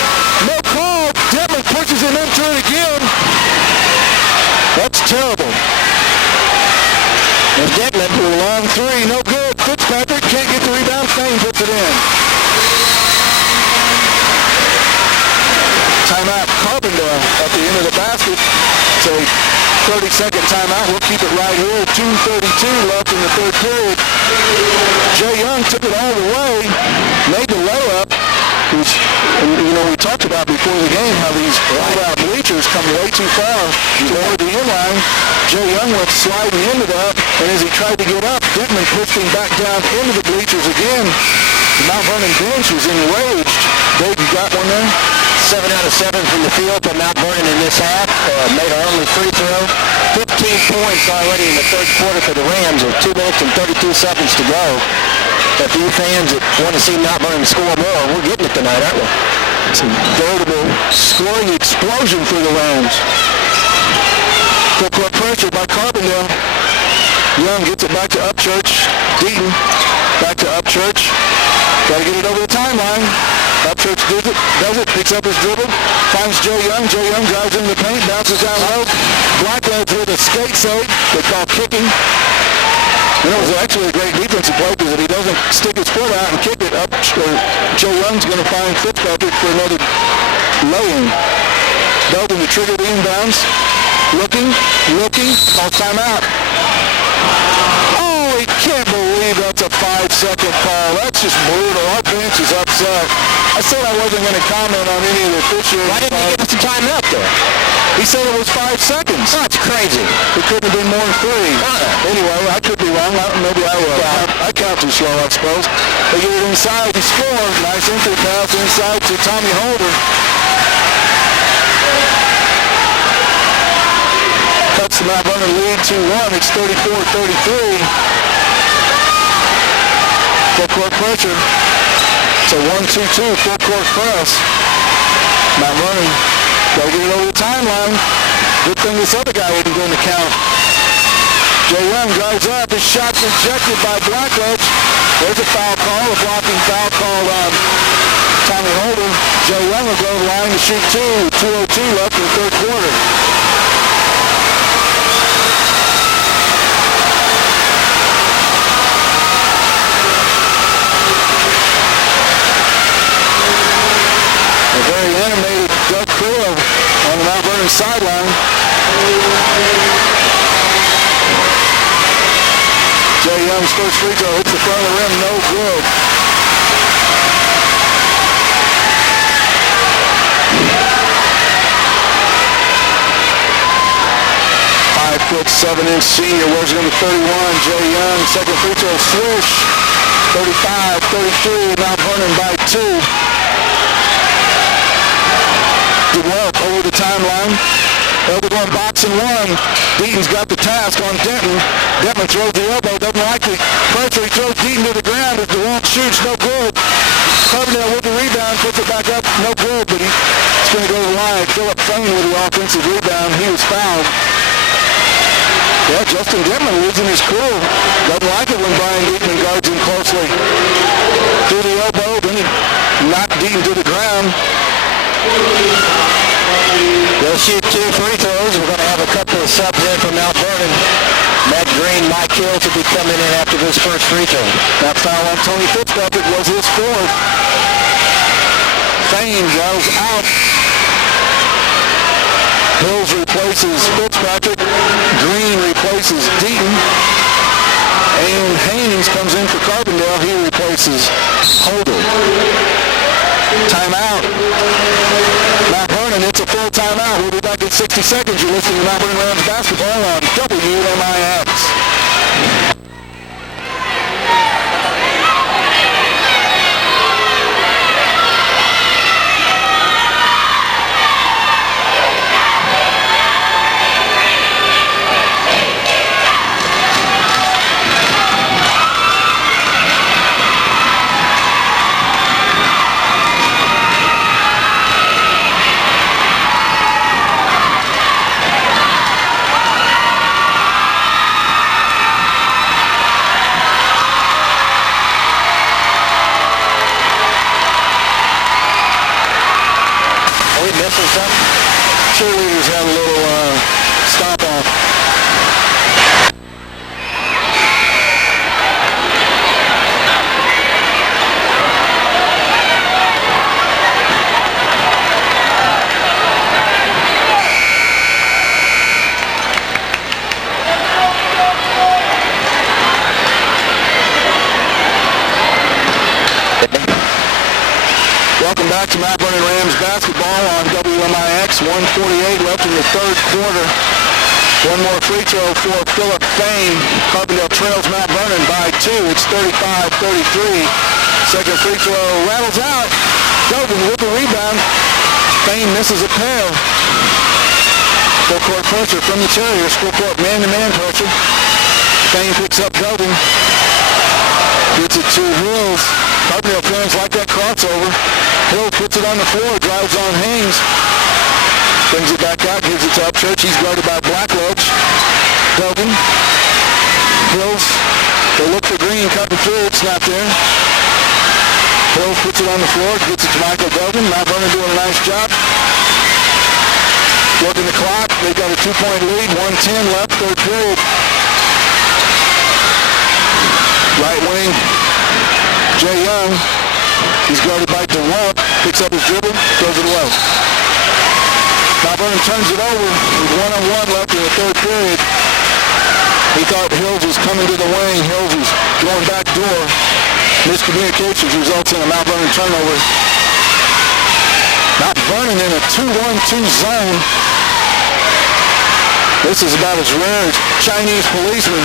No call. Denman pushes him into it again. That's terrible. And Denman, long three, no good. Fitzpatrick can't get the rebound. Payne puts it in. Carbondale at the end of the basket. So 30-second timeout. We'll keep it right here. 2:32 left in the third period. Jay Young took it all the way, made the layup. We talked about before the game how these wide-out bleachers come way too far toward the inline. Jay Young went sliding into that, and as he tried to get up, Dittman pushed him back down into the bleachers again. The Mount Vernon bench was enraged. Dave, you got one there? 7 out of 7 from the field for Mount Vernon in this half. Made our only free throw. 15 points already in the third quarter for the Rams with 2 minutes and 32 seconds to go. A few fans that want to see Mount Vernon score more, we're getting it tonight, aren't we? It's a veritable scoring explosion for the Rams. Full court pressure by Carbondale. Young gets it back to Upchurch. Deaton back to Upchurch. Got to get it over the timeline. Upchurch does it, picks up his dribble, finds Joe Young. Joe Young drives into the paint, bounces down low. Blackledge with a skate save they call kicking. And it was actually a great defensive play because if he doesn't stick his foot out and kick it up, Joe Young's going to find Fitzpatrick for another lay-in. Belton to trigger the inbounds. Looking, call timeout. Oh, he can't believe that's a 5-second call. That's just brutal. Our bench is upset. I said I wasn't going to comment on any of the officials. Why didn't he give us the timeout there? He said it was 5 seconds. Oh, that's crazy. It couldn't have been more than 3. Anyway, I could be wrong. Maybe I will. I count too slow, I suppose. They get it inside to score. Nice entry pass inside to Tommy Holder. Cuts the Mount Vernon lead 2-1. It's 34-33. Full court pressure. It's a 1-2-2 full court press. Mount Vernon got to get it over the timeline. Good thing this other guy isn't going to count. Jay Young drives up. His shot's rejected by Blackledge. There's a foul call, a blocking foul call on Tommy Holder. Jay Young will go to the line to shoot 2:02 left in the third quarter. A very animated Doug Crew on the Mount Vernon sideline. Jay Young's first free throw hits the front of the rim, no good. Foot 7-inch senior wears number 31. Jay Young, second free throw swish. 35-33, Mount Vernon by 2. Did well over the timeline. They're going box and one. Deaton's got the task on Denton. Denton throws the elbow, doesn't like the pressure. He throws Deaton to the ground. If DeWalt shoots, no good. Carbondale with the rebound, puts it back up, no good, but he's going to go to the line. Philip Fane with the offensive rebound. He was fouled. Yeah, Justin Dittman losing his cool. Doesn't like it when Brian Deaton guards him closely. Through the elbow, then he knocked Deaton to the ground. They'll shoot 2 free throws. We're going to have a couple of subs in from Mount Vernon. Matt Green, Mike Hill to be coming in after this first free throw. That foul on Tony Fitzpatrick was his 4th. Fane goes out. Hills replaces Fitzpatrick. Green replaces Deaton. And Haynes comes in for Carbondale. He replaces Holder. Timeout. Mount Vernon, it's a full timeout. We'll be back in 60 seconds. You're listening to Mount Vernon Rams basketball on WMIX. to Mount Vernon Rams basketball on WMIX. 1:48 left in the third quarter. One more free throw for Philip Fain. Carbondale trails Mount Vernon by 2. It's 35-33. Second free throw rattles out. Dogan with the rebound. Fain misses a pair. Full court pressure from the Terriers. Full court man-to-man pressure. Fain picks up Dogan. Gets it to Hills. Carbondale fans like that crossover. Hill puts it on the floor, drives on Haynes. Brings it back out, gives it to Upchurch. He's guarded by Blackledge. Dogan. Hills. They look for Green cutting through. It's not there. Hills puts it on the floor, gets it to Michael Dogan. Mount Vernon doing a nice job. Working the clock. They've got a 2-point lead. 1:10 left, third period. Right wing, Jay Young. He's guarded by DeWalt. Picks up his dribble, throws it away. Mount Vernon turns it over with 1:01 left in the third period. He thought Hills was coming to the wing. Hills was going back door. Miscommunications results in a Mount Vernon turnover. Mount Vernon in a 2-1-2 zone. This is about as rare as Chinese policeman.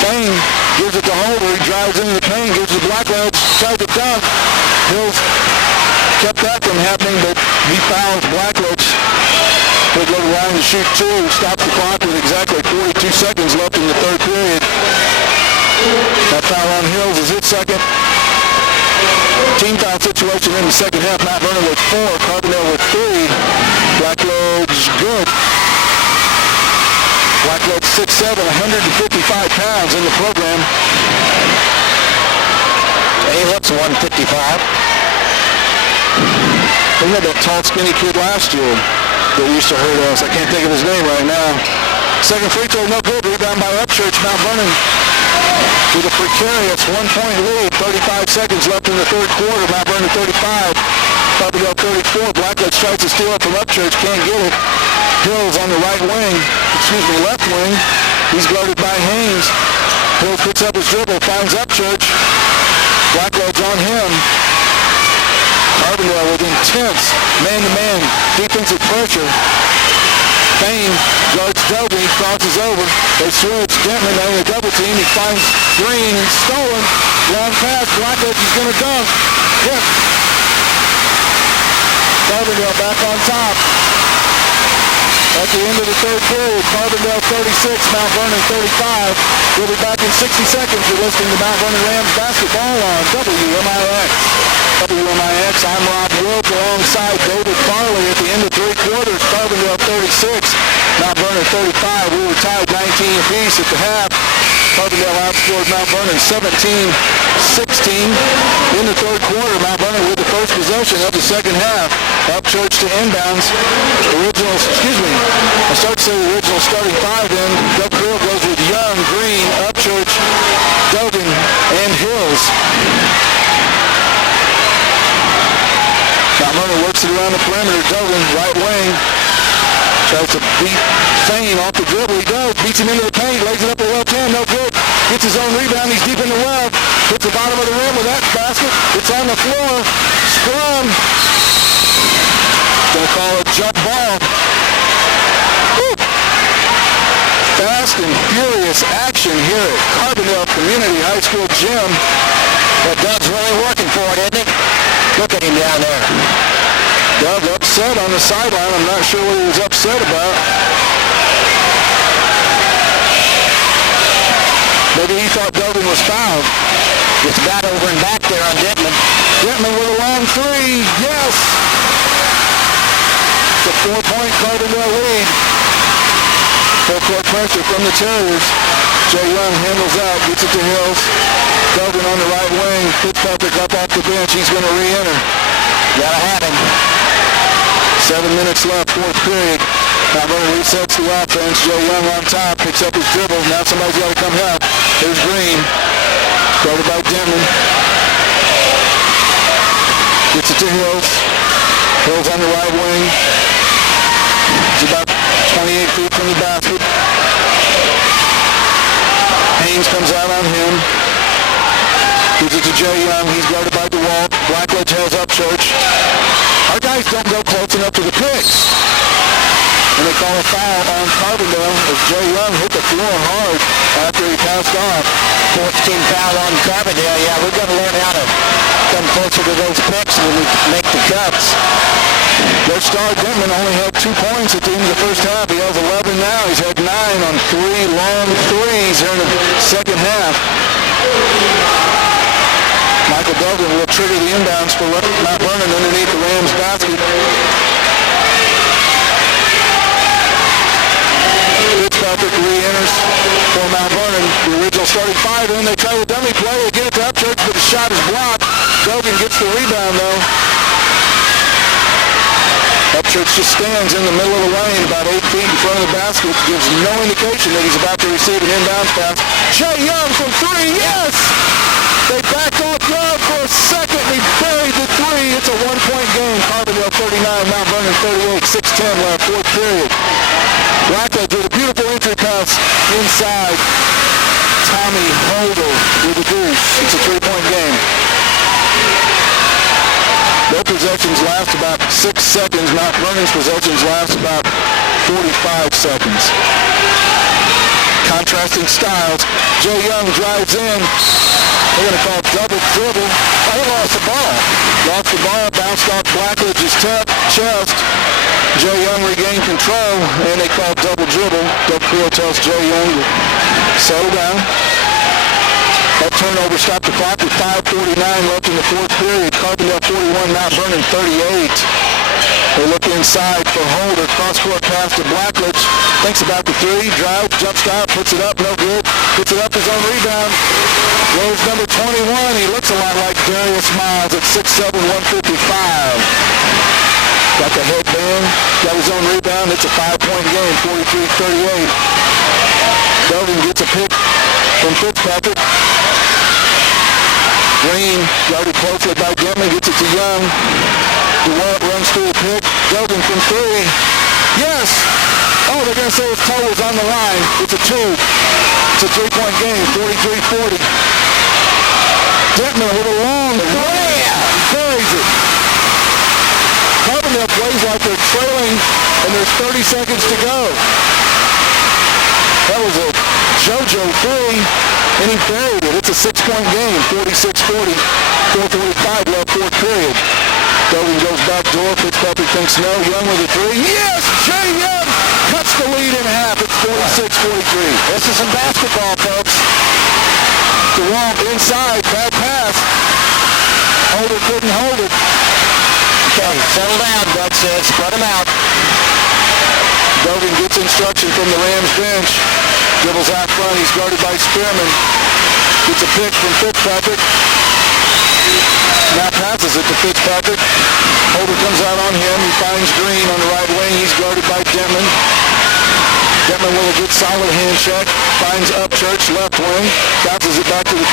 Fain gives it to Holder. He drives into the paint, gives it to Blackledge, tries to dunk. Hills kept that from happening, but he fouls Blackledge. They go to line to shoot two. Stops the clock with exactly 42 seconds left in the third period. That foul on Hills is his second. Team foul situation in the second half. Mount Vernon with 4, Carbondale with 3. Blackledge good. Blackledge 6'7", 155 pounds in the program. He looks 155. We had that tall, skinny kid last year that used to hurt us. I can't think of his name right now. Second free throw, no good. Rebound by Upchurch. Mount Vernon with a precarious 1-point lead. 35 seconds left in the third quarter. Mount Vernon 35. Carbondale 34. Blackledge tries to steal it from Upchurch. Can't get it. Hills on the left wing. He's guarded by Haynes. Hills picks up his dribble, finds Upchurch. Blackledge on him. Carbondale with intense man-to-man defensive pressure. Fain guards Doby, crosses over. They switch. Denton in a double team. He finds Green. Stolen. Long pass. Blackledge is going to dunk. Yes. Carbondale back on top. At the end of the third period, Carbondale 36, Mount Vernon 35. We'll be back in 60 seconds. You're listening to Mount Vernon Rams basketball on WMIX. WMIX, I'm Rob Wilk alongside David Farley at the end of three quarters. Carbondale 36, Mount Vernon 35. We were tied 19 apiece at the half. Carbondale outscored Mount Vernon 17-16. In the third quarter, Mount Vernon with the first possession of the second half. Upchurch to inbounds. I start to say the original starting five in. Doug Creel goes with Young, Green, Upchurch, Dogan, and Hills. Mount Vernon works it around the perimeter. Dogan, right wing. Tries to beat Fain off the dribble. He does. Beats him into the paint. Lays it up the left hand. No good. Gets his own rebound. He's deep in the well. Hits the bottom of the rim with that basket. It's on the floor. Scrum. Gonna call it jump ball. Woo. Fast and furious action here at Carbondale Community High School Gym. But Doug's really working for it, isn't he? Look at him down there. Doug upset on the sideline. I'm not sure what he was upset about. Maybe he thought Dogan was fouled. Just got over and back there on Dittman. Dittman with a long three. Yes! It's a 4-point Carbondale lead. Full court pressure from the Terriers. Jay Young handles out, gets it to Hills. Dogan on the right wing. Fitzpatrick up off the bench. He's going to re-enter. Gotta have him. 7 minutes left, fourth period. Mount Vernon resets the offense. Jay Young on top, picks up his dribble. Now somebody's got to come help. Here's Green. Started by Denton. Gets it to Hills. Hills on the right wing. He's about 28 feet from the basket. Haynes comes out on him. Gives it to Jay Young. He's guarded by DeWalt. Blackledge has Upchurch. guys don't go close enough to the picks. And they call a foul on Carbondale as Jay Young hit the floor hard after he passed off. 14 foul on Carbondale. Yeah, we've got to learn how to come closer to those picks when we make the cuts. Their star Denman only had 2 points at the end of the first half. He has 11 now. He's had 9 on 3 long threes here in the second half. Michael Duggan will trigger the inbounds for Mount Vernon underneath the Rams basket. Fitzpatrick re-enters for Mount Vernon. The original starting 5, and then they try the dummy play. They get it to Upchurch, but the shot is blocked. Duggan gets the rebound, though. Upchurch just stands in the middle of the lane, about 8 feet in front of the basket. Gives no indication that he's about to receive an inbound pass. Jay Young from 3, yes! They backed off Young for a second. He buried the 3. It's a 1-point game. Carbondale 39, Mount Vernon 38. 6:10 left, fourth period. Rackledge with a beautiful entry pass inside. Tommy Holder with the deuce. It's a 3-point game. Their possessions last about 6 seconds. Mount Vernon's possessions last about 45 seconds. Contrasting styles. Jay Young drives in. They're going to call double dribble. Oh, he lost the ball. Lost the ball, bounced off Blackledge's chest. Jay Young regained control, and they call double dribble. Doug Creel tells Jay Young to settle down. That turnover stopped the clock with 5:49 left in the fourth period. Carbondale 41, Mount Vernon 38. They look inside for Holder. Cross-court pass to Blackledge. Thinks about the 3. Drive, jump style, puts it up, no good. Puts it up his own rebound. Rose number 21. He looks a lot like Darius Miles at 6'7", 155. Got the headband. Got his own rebound. It's a 5-point game, 43-38. Belvin gets a pick from Fitzpatrick. Green, guarded closely by Denman, gets it to Young. DeWalt runs through a pick. Dogan from 3. Yes! Oh, they're going to say his toe was on the line. It's a 2. It's a 3-point game, 43-40. Denman with a long three. Buries it. Carbondale plays like they're trailing, and there's 30 seconds to go. That was a JoJo 3, and he buried it. It's a 6-point game, 46-40, 4:45 left, fourth period. Dogan goes back door. Fitzpatrick thinks no. Young with a 3. Yes! Jay Young cuts the lead in half. It's 46-43. This is some basketball, folks. DeWalt inside. Bad pass. Holder couldn't hold it. Okay, settle down, Doug says. Spread them out. Dogan gets instruction from the Rams bench. Dribbles out front. He's guarded by Spearman. Gets a pick from Fitzpatrick. Now passes it to Fitzpatrick. Holder comes out on him. He finds Green on the right wing. He's guarded by Denman. Denman with a good solid hand check. Finds Upchurch, left wing. Bounces it back to the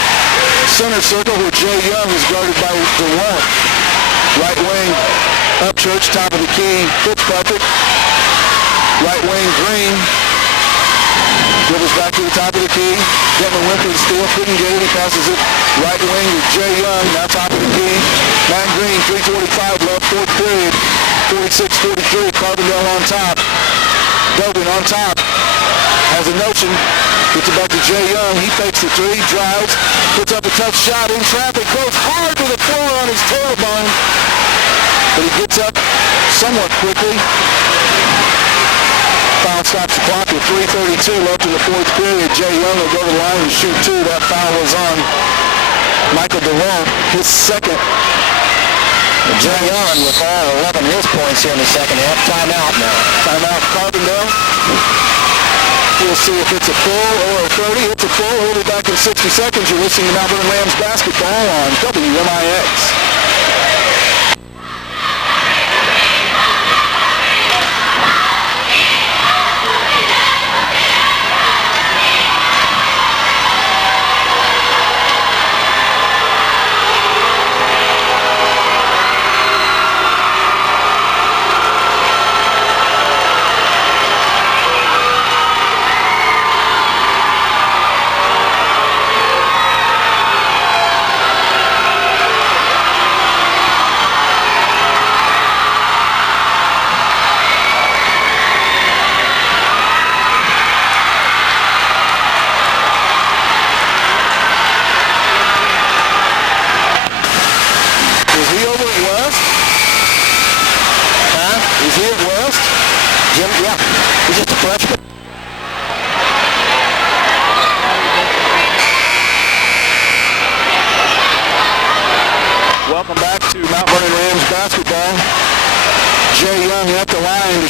center circle where Jay Young is guarded by DeWalt. Right wing, Upchurch, top of the key. Fitzpatrick. Right wing, Green. Dribbles back to the top of the key. Denman went for the steal, couldn't get it. He passes it right wing to Jay Young, now top of the key. Matt Green, 3:45 left, fourth period. 46-43, Carbondale on top. Dogan on top. Has a notion. Gets it back to Jay Young. He fakes the 3, drives, puts up a tough shot in traffic, goes hard to the floor on his tailbone. But he gets up somewhat quickly. Foul stops the clock with 3:32 left in the fourth period. Jay Young will go to the line and shoot 2. That foul was on Michael DeWalt, his second. Jay Young with all 11 of his points here in the second half. Timeout now. Timeout Carbondale. We'll see if it's a full or a 30. It's a full. We'll be back in 60 seconds. You're listening to Mount Vernon Rams basketball on WMIX.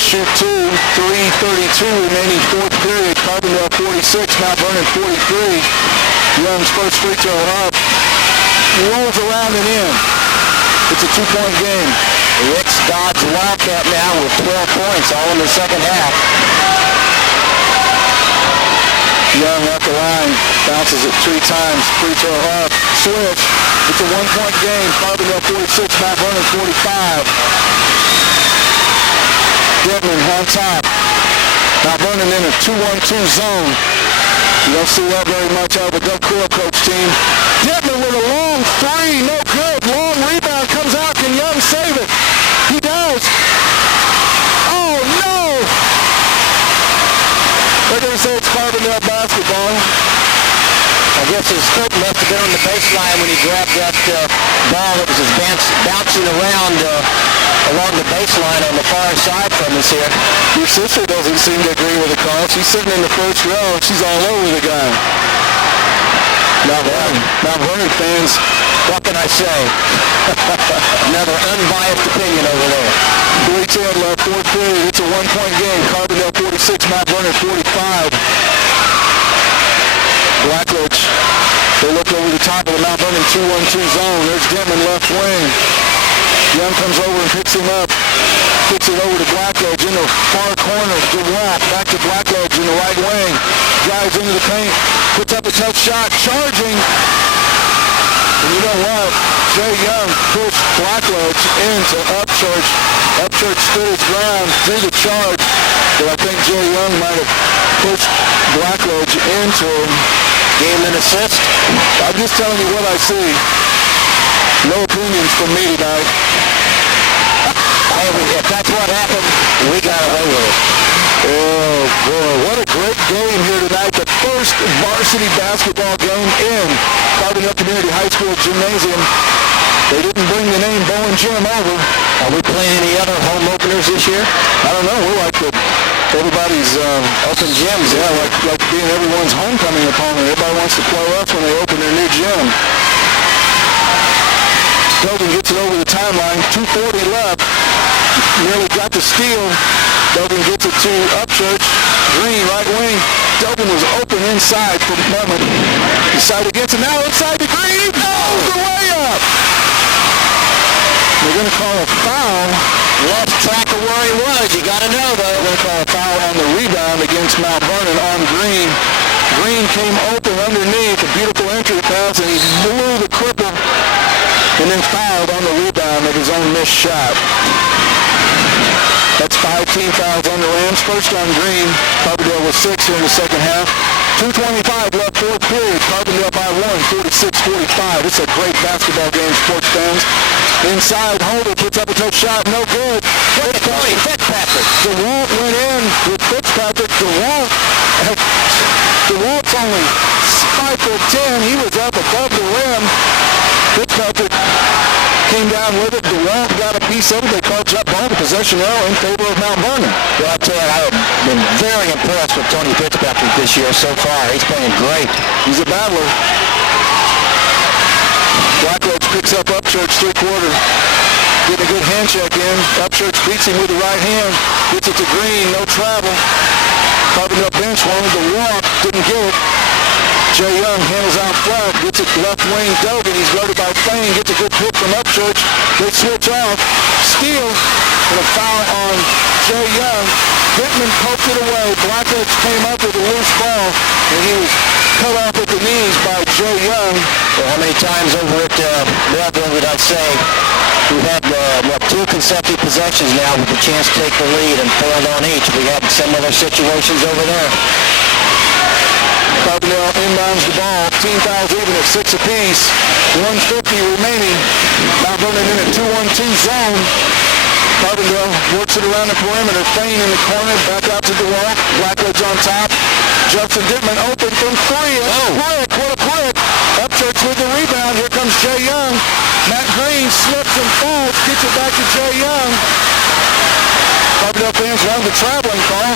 shoot two. 3:32 remaining fourth period. Carbondale 46, Mount Vernon 43. Young's first free throw up. Rolls around and in. It's a two-point game. Rick Dodd's Wildcat now with 12 points, all in the second half. Young at the line, bounces it three times, free throw up, switch. It's a one-point game. Carbondale 46, Mount Vernon 45. Devlin on top. Mount Vernon in a 2-1-2 zone. You don't see that very much out of the Doug Quill coach team. Devlin with a long three, no good. Long rebound comes out. Can Young save it? He does. Oh no! They're going to say it's Carbondale basketball. I guess his foot must have been on the baseline when he grabbed that ball that was just bouncing around along the baseline on the far side from us here. Your sister doesn't seem to agree with the call. She's sitting in the first row. She's all over the guy. Mount Vernon fans, what can I say? Another unbiased opinion over there. 3:10 left, fourth period. It's a one-point game. Carbondale 46, Mount Vernon 45. Blackledge, they look over the top of the Mount Vernon 2-1-2 zone. There's Denman left wing. Young comes over and picks him up. Kicks it over to Blackledge in the far corner. DeWalt back to Blackledge in the right wing. Drives into the paint. Puts up a tough shot. Charging. And you know what? Jay Young pushed Blackledge into Upchurch. Upchurch stood his ground through the charge. But I think Jay Young might have pushed Blackledge into him. Gave him an assist. I'm just telling you what I see. No opinions from me tonight. Hey, if that's what happened, we got away with it. Oh boy, what a great game here tonight. The first varsity basketball game in Carbondale Community High School Gymnasium. They didn't bring the name Bowen Gym over. Are we playing any other home openers this year? I don't know. We're like everybody's Open gyms. yeah, like being everyone's homecoming opponent. Everybody wants to play us when they open their new gym. Dogan gets it over the timeline. 2:40 left. Nearly got the steal. Dogan gets it to Upchurch. Green, right wing. Dogan was open inside for the moment. Decided against it. Now inside to Green. No, the layup. They're going to call a foul. Lost track of where he was. You got to know, though. They're going to call a foul on the rebound against Mount Vernon on Green. Green came open underneath. A beautiful entry pass, and he blew the cripple and then fouled on the rebound of his own missed shot. That's 5 team fouls on the Rams. First on Green. Carbondale with 6 here in the second half. 2:25 left, fourth period. Carbondale by 1, 46-45. It's a great basketball game, sports fans. Inside, Holder puts up a tough shot. No good. Fitzpatrick. DeWalt went in with Fitzpatrick. DeWalt's only 5'10". He was up above the rim. Fitzpatrick came down with it. DeWalt got a piece of it. They called jump ball to possession arrow in favor of Mount Vernon. Well, I'll tell you, I've been very impressed with Tony Fitzpatrick this year so far. He's playing great. He's a battler. Blackledge picks up Upchurch three-quarter. Getting a good hand check in. Upchurch beats him with the right hand. Gets it to Green. No travel. Carbondale bench wanted to walk. Didn't get it. Jay Young handles out front. Gets it left wing. Dogan. He's guarded by Fane. Gets a good pick from Upchurch. They switch off. Steal. And a foul on Jay Young. Pittman poked it away. Blackledge came up with a loose ball. And he was cut off at the knees by Jay Young. Well, how many times over at Melville did I say we've had, 2 consecutive possessions now with the chance to take the lead and failed on each. We had some other situations over there. Carbondale inbounds the ball. Team fouls even at 6 apiece. 1:50 remaining. Mount Vernon in a 2-1-2 zone. Carbondale works it around the perimeter. Fane in the corner. Back out to DeWalt. Blackledge on top. Justin Dittman open from 3. What a prick. Upchurch with the rebound. Here comes Jay Young. Matt Green slips and falls. Gets it back to Jay Young. Carbondale fans love the traveling call,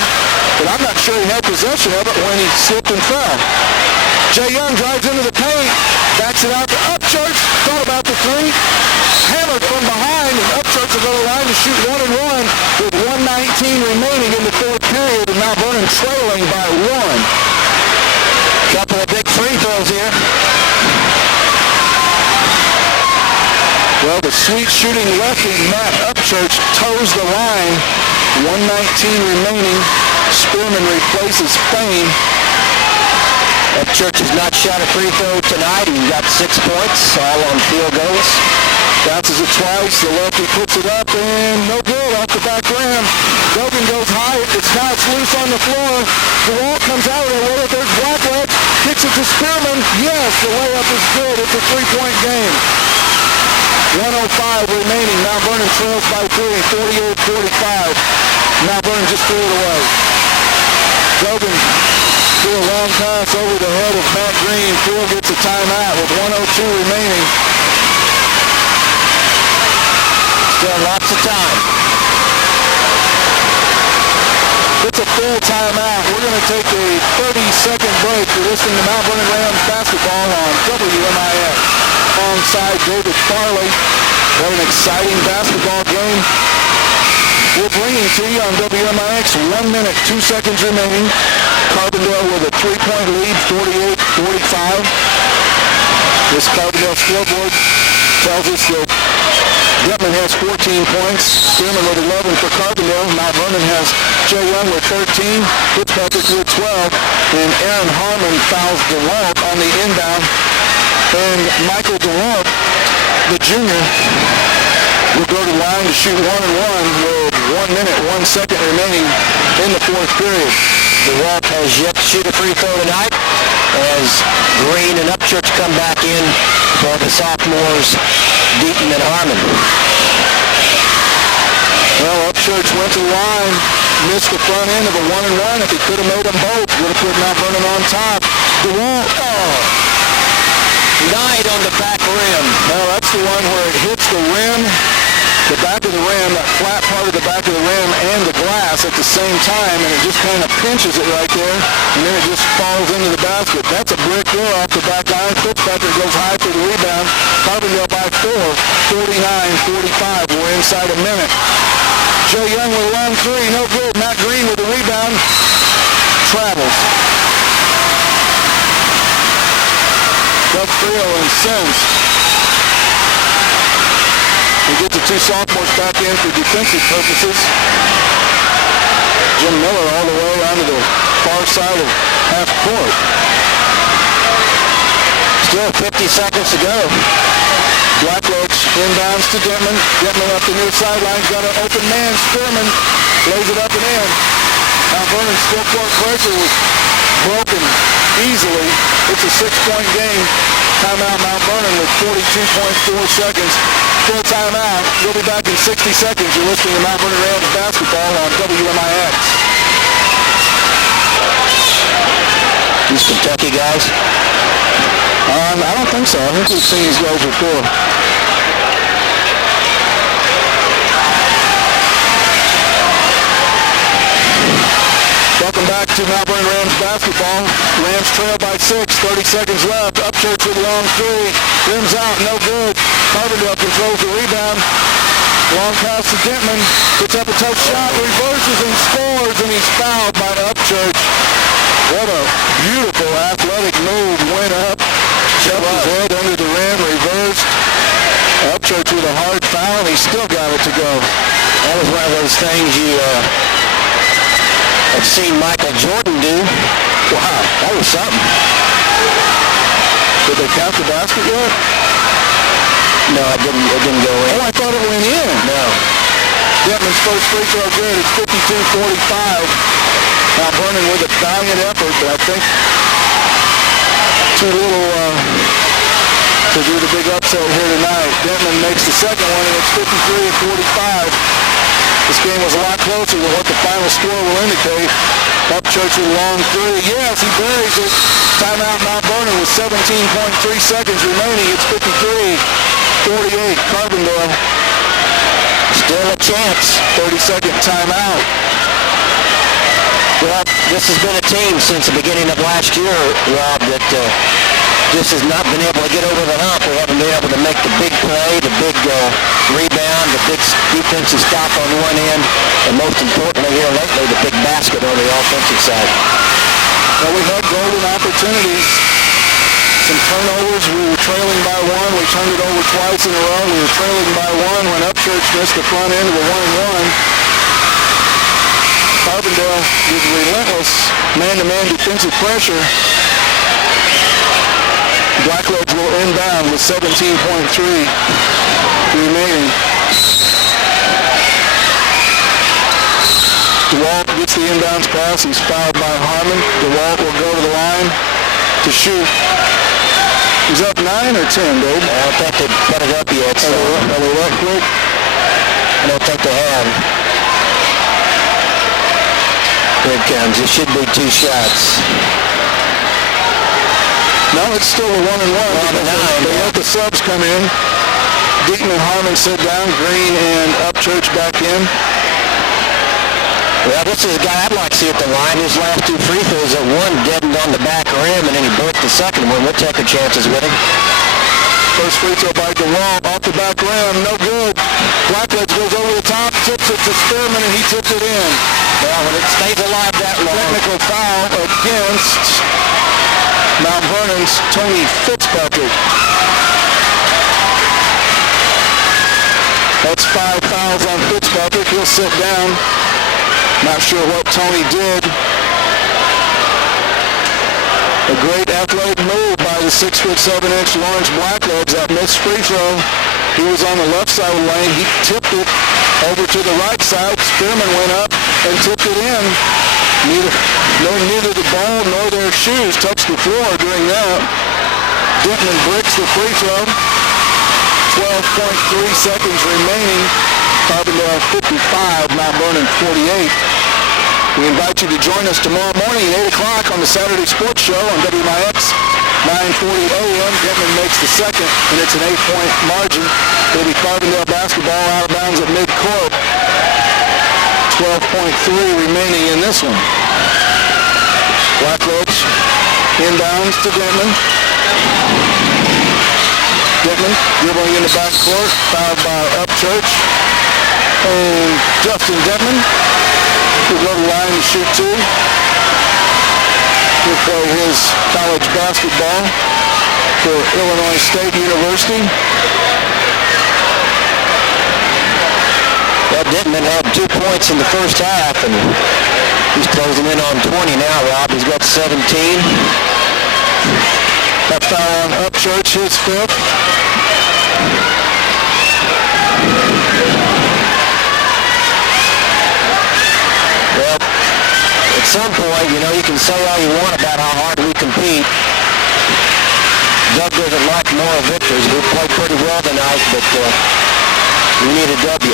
but I'm not sure he had possession of it when he slipped and fell. Jay Young drives into the paint. Backs it out to Upchurch. Thought about the 3. hammered from behind, and Upchurch will go to the line to shoot 1 and 1 with 1:19 remaining in the fourth period, and Mount Vernon trailing by 1. Couple of big free throws here. Well, the sweet shooting lefty, Matt Upchurch, toes the line. 1:19 remaining. Spearman replaces Payne. Upchurch has not shot a free throw tonight. He's got 6 points, all on field goals. Bounces it twice. The lefty puts it up, and no good off the back rim. Dogan goes high. It's loose on the floor. The wall comes out of there. There's Blackledge. Kicks it to Spearman. Yes, the layup is good. It's a 3-point game. 1:05 remaining. Mount Vernon trails by 3, 48-45. Mount Vernon just threw it away. Dogan threw a long pass over the head of Matt Green. Field gets a timeout with 1:02 remaining. Still lots of time. It's a full timeout. We're going to take a 30-second break. You're listening to Mount Vernon Rams basketball on WMIX. Alongside David Farley. What an exciting basketball game we're bringing to you on WMIX. 1 minute, 2 seconds remaining. Carbondale with a 3-point lead, 48-45. This Carbondale scoreboard tells us that Detman has 14 points. Spearman with 11 for Carbondale. Mount Vernon has Jay Young with 13. Fitzpatrick with 12. And Aaron Harmon fouls DeWalt on the inbound. And Michael DeWalt, the junior, will go to the line to shoot 1 and 1 with 1 minute, 1 second remaining in the fourth period. DeWalt has yet to shoot a free throw tonight as Green and Upchurch come back in for the sophomores, Deaton and Harmon. Well, Upchurch went to the line, missed the front end of a 1 and 1. If he could have made them both, would have put Mount Vernon on top. DeWalt, Knight on the back rim. well, that's the one where it hits the rim, the back of the rim, that flat part of the back of the rim and the glass at the same time, and it just kind of pinches it right there, and then it just falls into the basket. That's a brick there off the back iron. Fitzpatrick goes high for the rebound. Carbondale by 4, 49-45. We're inside a minute. Jay Young with a long three, no good. Matt Green with the rebound. Travels. Doug Frio and Sims. We get the two sophomores back in for defensive purposes. Jim Miller all the way onto the far side of half court. Still 50 seconds to go. Blackledge inbounds to Detman. Detman up the near sideline. Got an open man. Spearman lays it up and in. Mount Vernon's full court pressure was broken easily. It's a 6-point game. Timeout Mount Vernon with 42.4 seconds. Full timeout. We'll be back in 60 seconds. You're listening to Mount Vernon Rams basketball on WMIX. These Kentucky guys? I don't think so. I think we've seen these guys before. Welcome back to Mount Vernon Rams basketball. Rams trail by 6, 30 seconds left. Upchurch with a long three. Rims out, no good. Carbondale controls the rebound. Long pass to Detman. Puts up a tough shot, reverses and scores, and he's fouled by Upchurch. What a beautiful athletic move. Went up, shoved his head under the rim, reversed. Upchurch with a hard foul, and he still got it to go. That was one of those things you have seen Michael Jordan do. Wow, that was something. Did they count the basket yet? No, it didn't go in. Oh, I thought it went in. No. Detman's first free throw good. It's 52-45. Mount Vernon with a valiant effort, but I think too little to do the big upset here tonight. Detman makes the second one, and it's 53-45. This game was a lot closer than what the final score will indicate. Upchurch with a long three. Yes, he buries it. Timeout Mount Vernon with 17.3 seconds remaining. It's 53-48. Carbondale. Still a chance. 30-second timeout. Well, this has been a team since the beginning of last year, Rob, that just has not been able to get over the hump. We haven't been able to make the big play, the big rebound, the big defensive stop on one end, and most importantly here lately, the big basket on the offensive side. Well, we had golden opportunities. Some turnovers. We were trailing by one. We turned it over twice in a row. We were trailing by one when Upchurch missed the front end of a 1-and-1. Carbondale with relentless man-to-man defensive pressure. Blackledge will inbound with 17.3 remaining. DeWalt gets the inbounds pass. He's fouled by Harmon. DeWalt will go to the line to shoot. He's up 9 or 10, Dave? I don't think they've put it up yet. So Are they that quick? I don't think they have. Here it comes. It should be 2 shots. No, it's still a 1-and-1. They let the subs come in. Deaton and Harmon sit down. Green and Upchurch back in. Well, this is a guy I'd like to see at the line. His last 2 free throws at one deadened on the back rim, and then he broke the second one. We'll take our chances with him. First free throw by DeWalt off the back rim. No good. Blackledge goes over the top, tips it to Spearman, and he tipped it in. Well, when it stays alive that long. Technical foul against Mount Vernon's Tony Fitzpatrick. That's 5 fouls on Fitzpatrick. He'll sit down. Not sure what Tony did. A great athletic move by the 6'7" Lawrence Blackledge. That missed free throw. He was on the left side of the lane. He tipped it over to the right side. Spearman went up and tipped it in. Neither the ball nor their shoes touched the floor during that. Dittman bricks the free throw. 12.3 seconds remaining. Carbondale 55, Mount Vernon 48. We invite you to join us tomorrow morning at 8 o'clock on the Saturday Sports Show on WMIX, 9:40 a.m. Dittman makes the second, and it's an 8-point margin. It'll be Carbondale basketball out of bounds at midcourt. 12.3 remaining in this one. Blackledge inbounds to Dittman. Dittman dribbling in the backcourt, fouled by Upchurch. And Justin Dittman will go to the line to shoot 2. He'll play his college basketball for Illinois State University. Well, Dittman had 2 points in the first half, and he's closing in on 20 now, Rob. He's got 17. That foul on Upchurch, his 5th. Well, at some point, you can say all you want about how hard we compete. Doug doesn't like moral victories. We played pretty well tonight, but we need a W.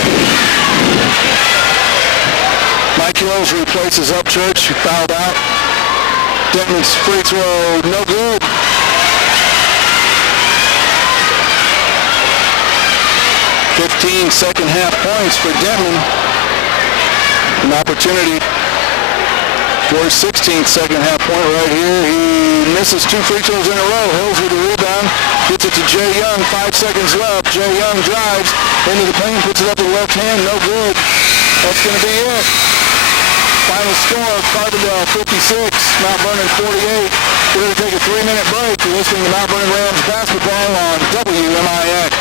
Mike Hills replaces Upchurch, who fouled out. Dittman's free throw, no good. 15 second half points for Dittman. An opportunity for his 16th second half point right here. He misses 2 free throws in a row. Hills with the rebound, gets it to Jay Young, 5 seconds left. Jay Young drives into the paint, puts it up with the left hand, no good. That's going to be it. Final score, Carbondale 56, Mount Vernon 48. We're going to take a 3-minute break. You're listening to Mount Vernon Rams basketball on WMIX.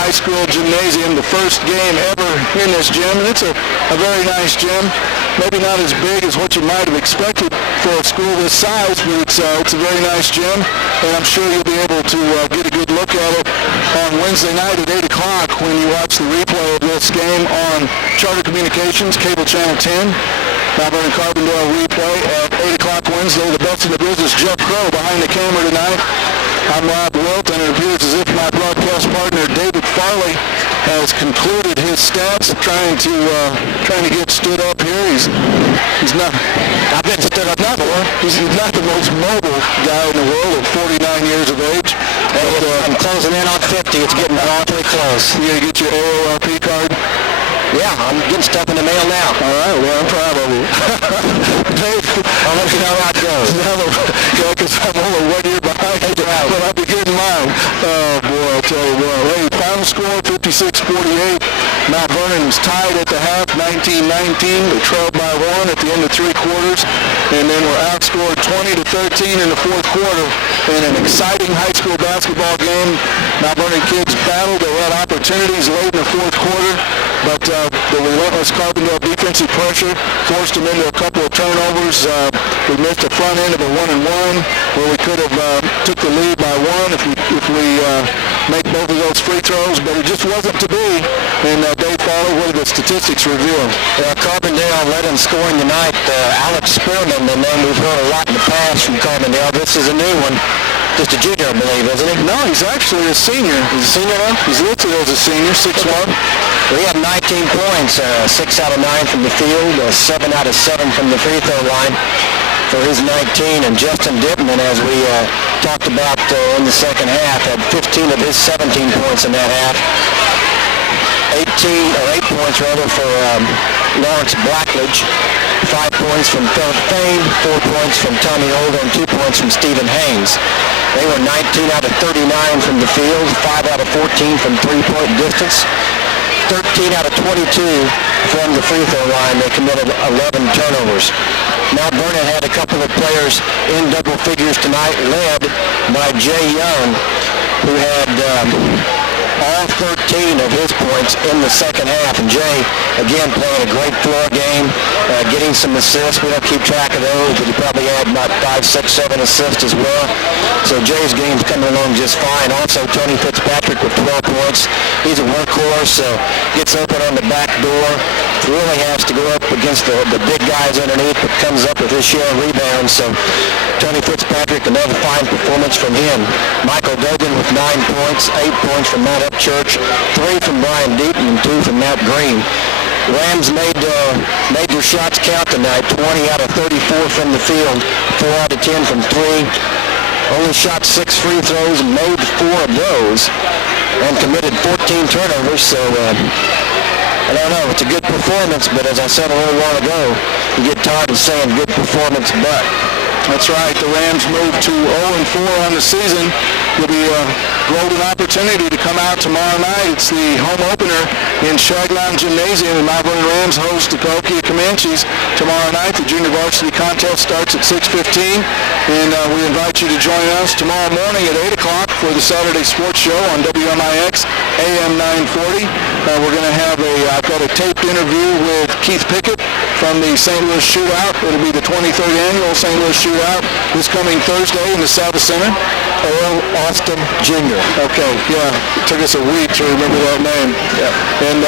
High school gymnasium, the first game ever in this gym, and it's a very nice gym. Maybe not as big as what you might have expected for a school this size, but it's a very nice gym, and I'm sure you'll be able to get a good look at it on Wednesday night at 8 o'clock when you watch the replay of this game on Charter Communications, Cable Channel 10. Mount Vernon Carbondale replay at 8 o'clock Wednesday. The best in the business, Jeff Crow, behind the camera tonight. I'm Rob Wilt, and it appears as if my broadcast partner, David Farley, has concluded his stats, trying to get stood up here. He's not. I've been stood up before. He's not the most mobile guy in the world at 49 years of age. But, I'm closing in on 50. It's getting awfully close. You gonna get your AORP card? Yeah, I'm getting stuff in the mail now. All right, well, I'm proud of you. Dave, I'll let you know how it goes. Yeah, because I'm only 1 year behind. But I'll be getting mine. Oh, boy, I'll tell you what. Hey, final score, 56-48. Mount Vernon was tied at the half, 19-19. They trailed by 1 at the end of 3 quarters, and then were outscored 20-13 in the 4th quarter in an exciting high school basketball game. Mount Vernon kids battled. They had opportunities late in the 4th quarter, but the relentless Carbondale defensive pressure forced them into a couple of turnovers. We missed the front end of a 1-and-1 where we could have took the lead by 1 if we make both of those free throws, but it just wasn't to be. And Dave Fowler, what did the statistics reveal? Carbondale led in scoring tonight. Alex Spearman, the name we've heard a lot in the past from Carbondale. This is a new one. Just a junior, I believe, isn't he? No, he's actually a senior. He's a senior now? He's listed as a senior, 6'1". He had 19 points, 6 out of 9 from the field, 7 out of 7 from the free throw line for his 19. And Justin Dittman, as we talked about in the second half, had 15 of his 17 points in that half. 8 points rather for Lawrence Blackledge, 5 points from Philip Fain, 4 points from Tommy Holder, and 2 points from Stephen Haynes. They were 19 out of 39 from the field, 5 out of 14 from three-point distance, 13 out of 22 from the free throw line. They committed 11 turnovers. Mount Vernon had a couple of players in double figures tonight, led by Jay Young, who had all 13 of his points in the second half. And Jay, again, playing a great floor game, getting some assists. We don't keep track of those, but he probably had about 5, 6, 7 assists as well. So Jay's game's coming along just fine. Also, Tony Fitzpatrick with 12 points. He's a workhorse, so gets open on the back door. Really has to go up against the big guys underneath, but comes up with his share of rebounds. So Tony Fitzpatrick, another fine performance from him. Michael Dogan with 9 points, 8 points from Matt Upchurch, 3 from Brian Deaton, and 2 from Matt Green. Rams made their shots count tonight, 20 out of 34 from the field, 4 out of 10 from 3. Only shot 6 free throws, made 4 of those, and committed 14 turnovers. So I don't know, it's a good performance, but as I said a little while ago, you get tired of saying good performance, but. That's right. The Rams moved to 0-4 on the season. It'll be a golden opportunity to come out tomorrow night. It's the home opener in Shagnon Gymnasium. The Mount Vernon Rams host the Cahokia Comanches tomorrow night. The junior varsity contest starts at 6:15, and we invite you to join us tomorrow morning at 8 o'clock for the Saturday Sports Show on WMIX AM 940. We're going to have I've got a taped interview with Keith Pickett from the St. Louis Shootout. It'll be the 23rd annual St. Louis Shootout this coming Thursday in the Savva Center. Earl Austin Jr. Okay, yeah. It took us a week to remember that name. Yeah. And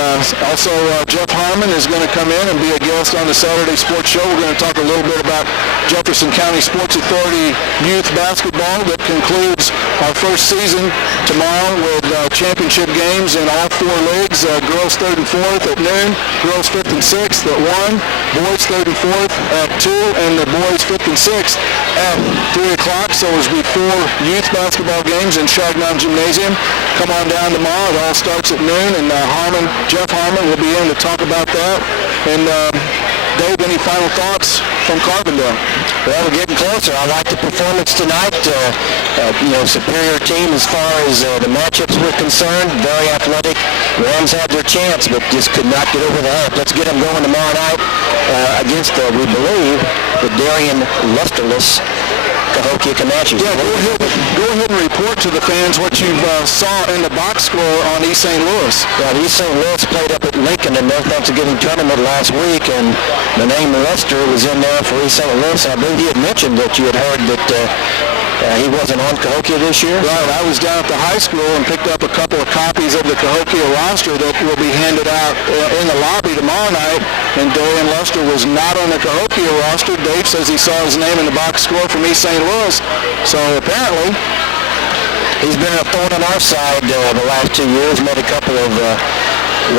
also Jeff Harmon is going to come in and be a guest on the Saturday Sports Show. We're going to talk a little bit about Jefferson County Sports Authority youth basketball that concludes our first season tomorrow with championship games in all 4 leagues. Girls 3rd and 4th at noon, girls 5th and 6th at 1, boys 3rd and 4th at 2, and the boys 5th and 6th at 3 o'clock. So there's be 4 youth basketball games in Shagnon Gymnasium. Come on down tomorrow. It all starts at noon, and Jeff Harmon will be in to talk about that. And Dave, any final thoughts from Carbondale? Well, we're getting closer. I like the performance tonight. Superior team as far as the matchups were concerned. Very athletic. Rams had their chance, but just could not get over the hump. Let's get them going tomorrow night against, we believe, the Darien lusterless Cahokia Comanches. Yeah, go ahead and report to the fans what you saw in the box score on East St. Louis. Yeah, East St. Louis played up at Lincoln in their Thanksgiving tournament last week, and the name Lester was in there for East St. Louis. I believe he had mentioned that you had heard that he wasn't on Cahokia this year. Right, I was down at the high school and picked up a couple of copies of the Cahokia roster that will be handed out in the lobby tomorrow night, and Dorian Lester was not on the Cahokia roster. Dave says he saw his name in the box score from East St. Louis, so apparently he's been a thorn on our side the last 2 years, made a couple of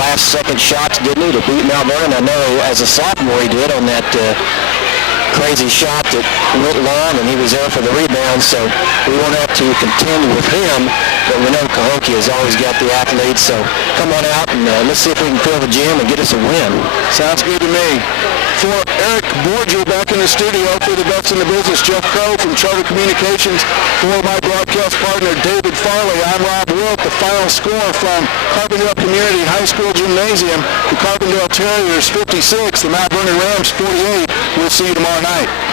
last-second shots, didn't he, to beat Mount Vernon? I know as a sophomore he did on that crazy shot that went long, and he was there for the rebound, so we won't have to contend with him, but we know Cahokia has always got the athletes, so come on out and let's see if we can fill the gym and get us a win. Sounds good to me. For Eric Borgia back in the studio, for the best in the business, Jeff Crow from Charter Communications. For my broadcast partner, David Farley, I'm Rob Wilt. The final score from Carbondale Community High School Gymnasium, the Carbondale Terriers 56, the Mount Vernon Rams 48. We'll see you tomorrow night.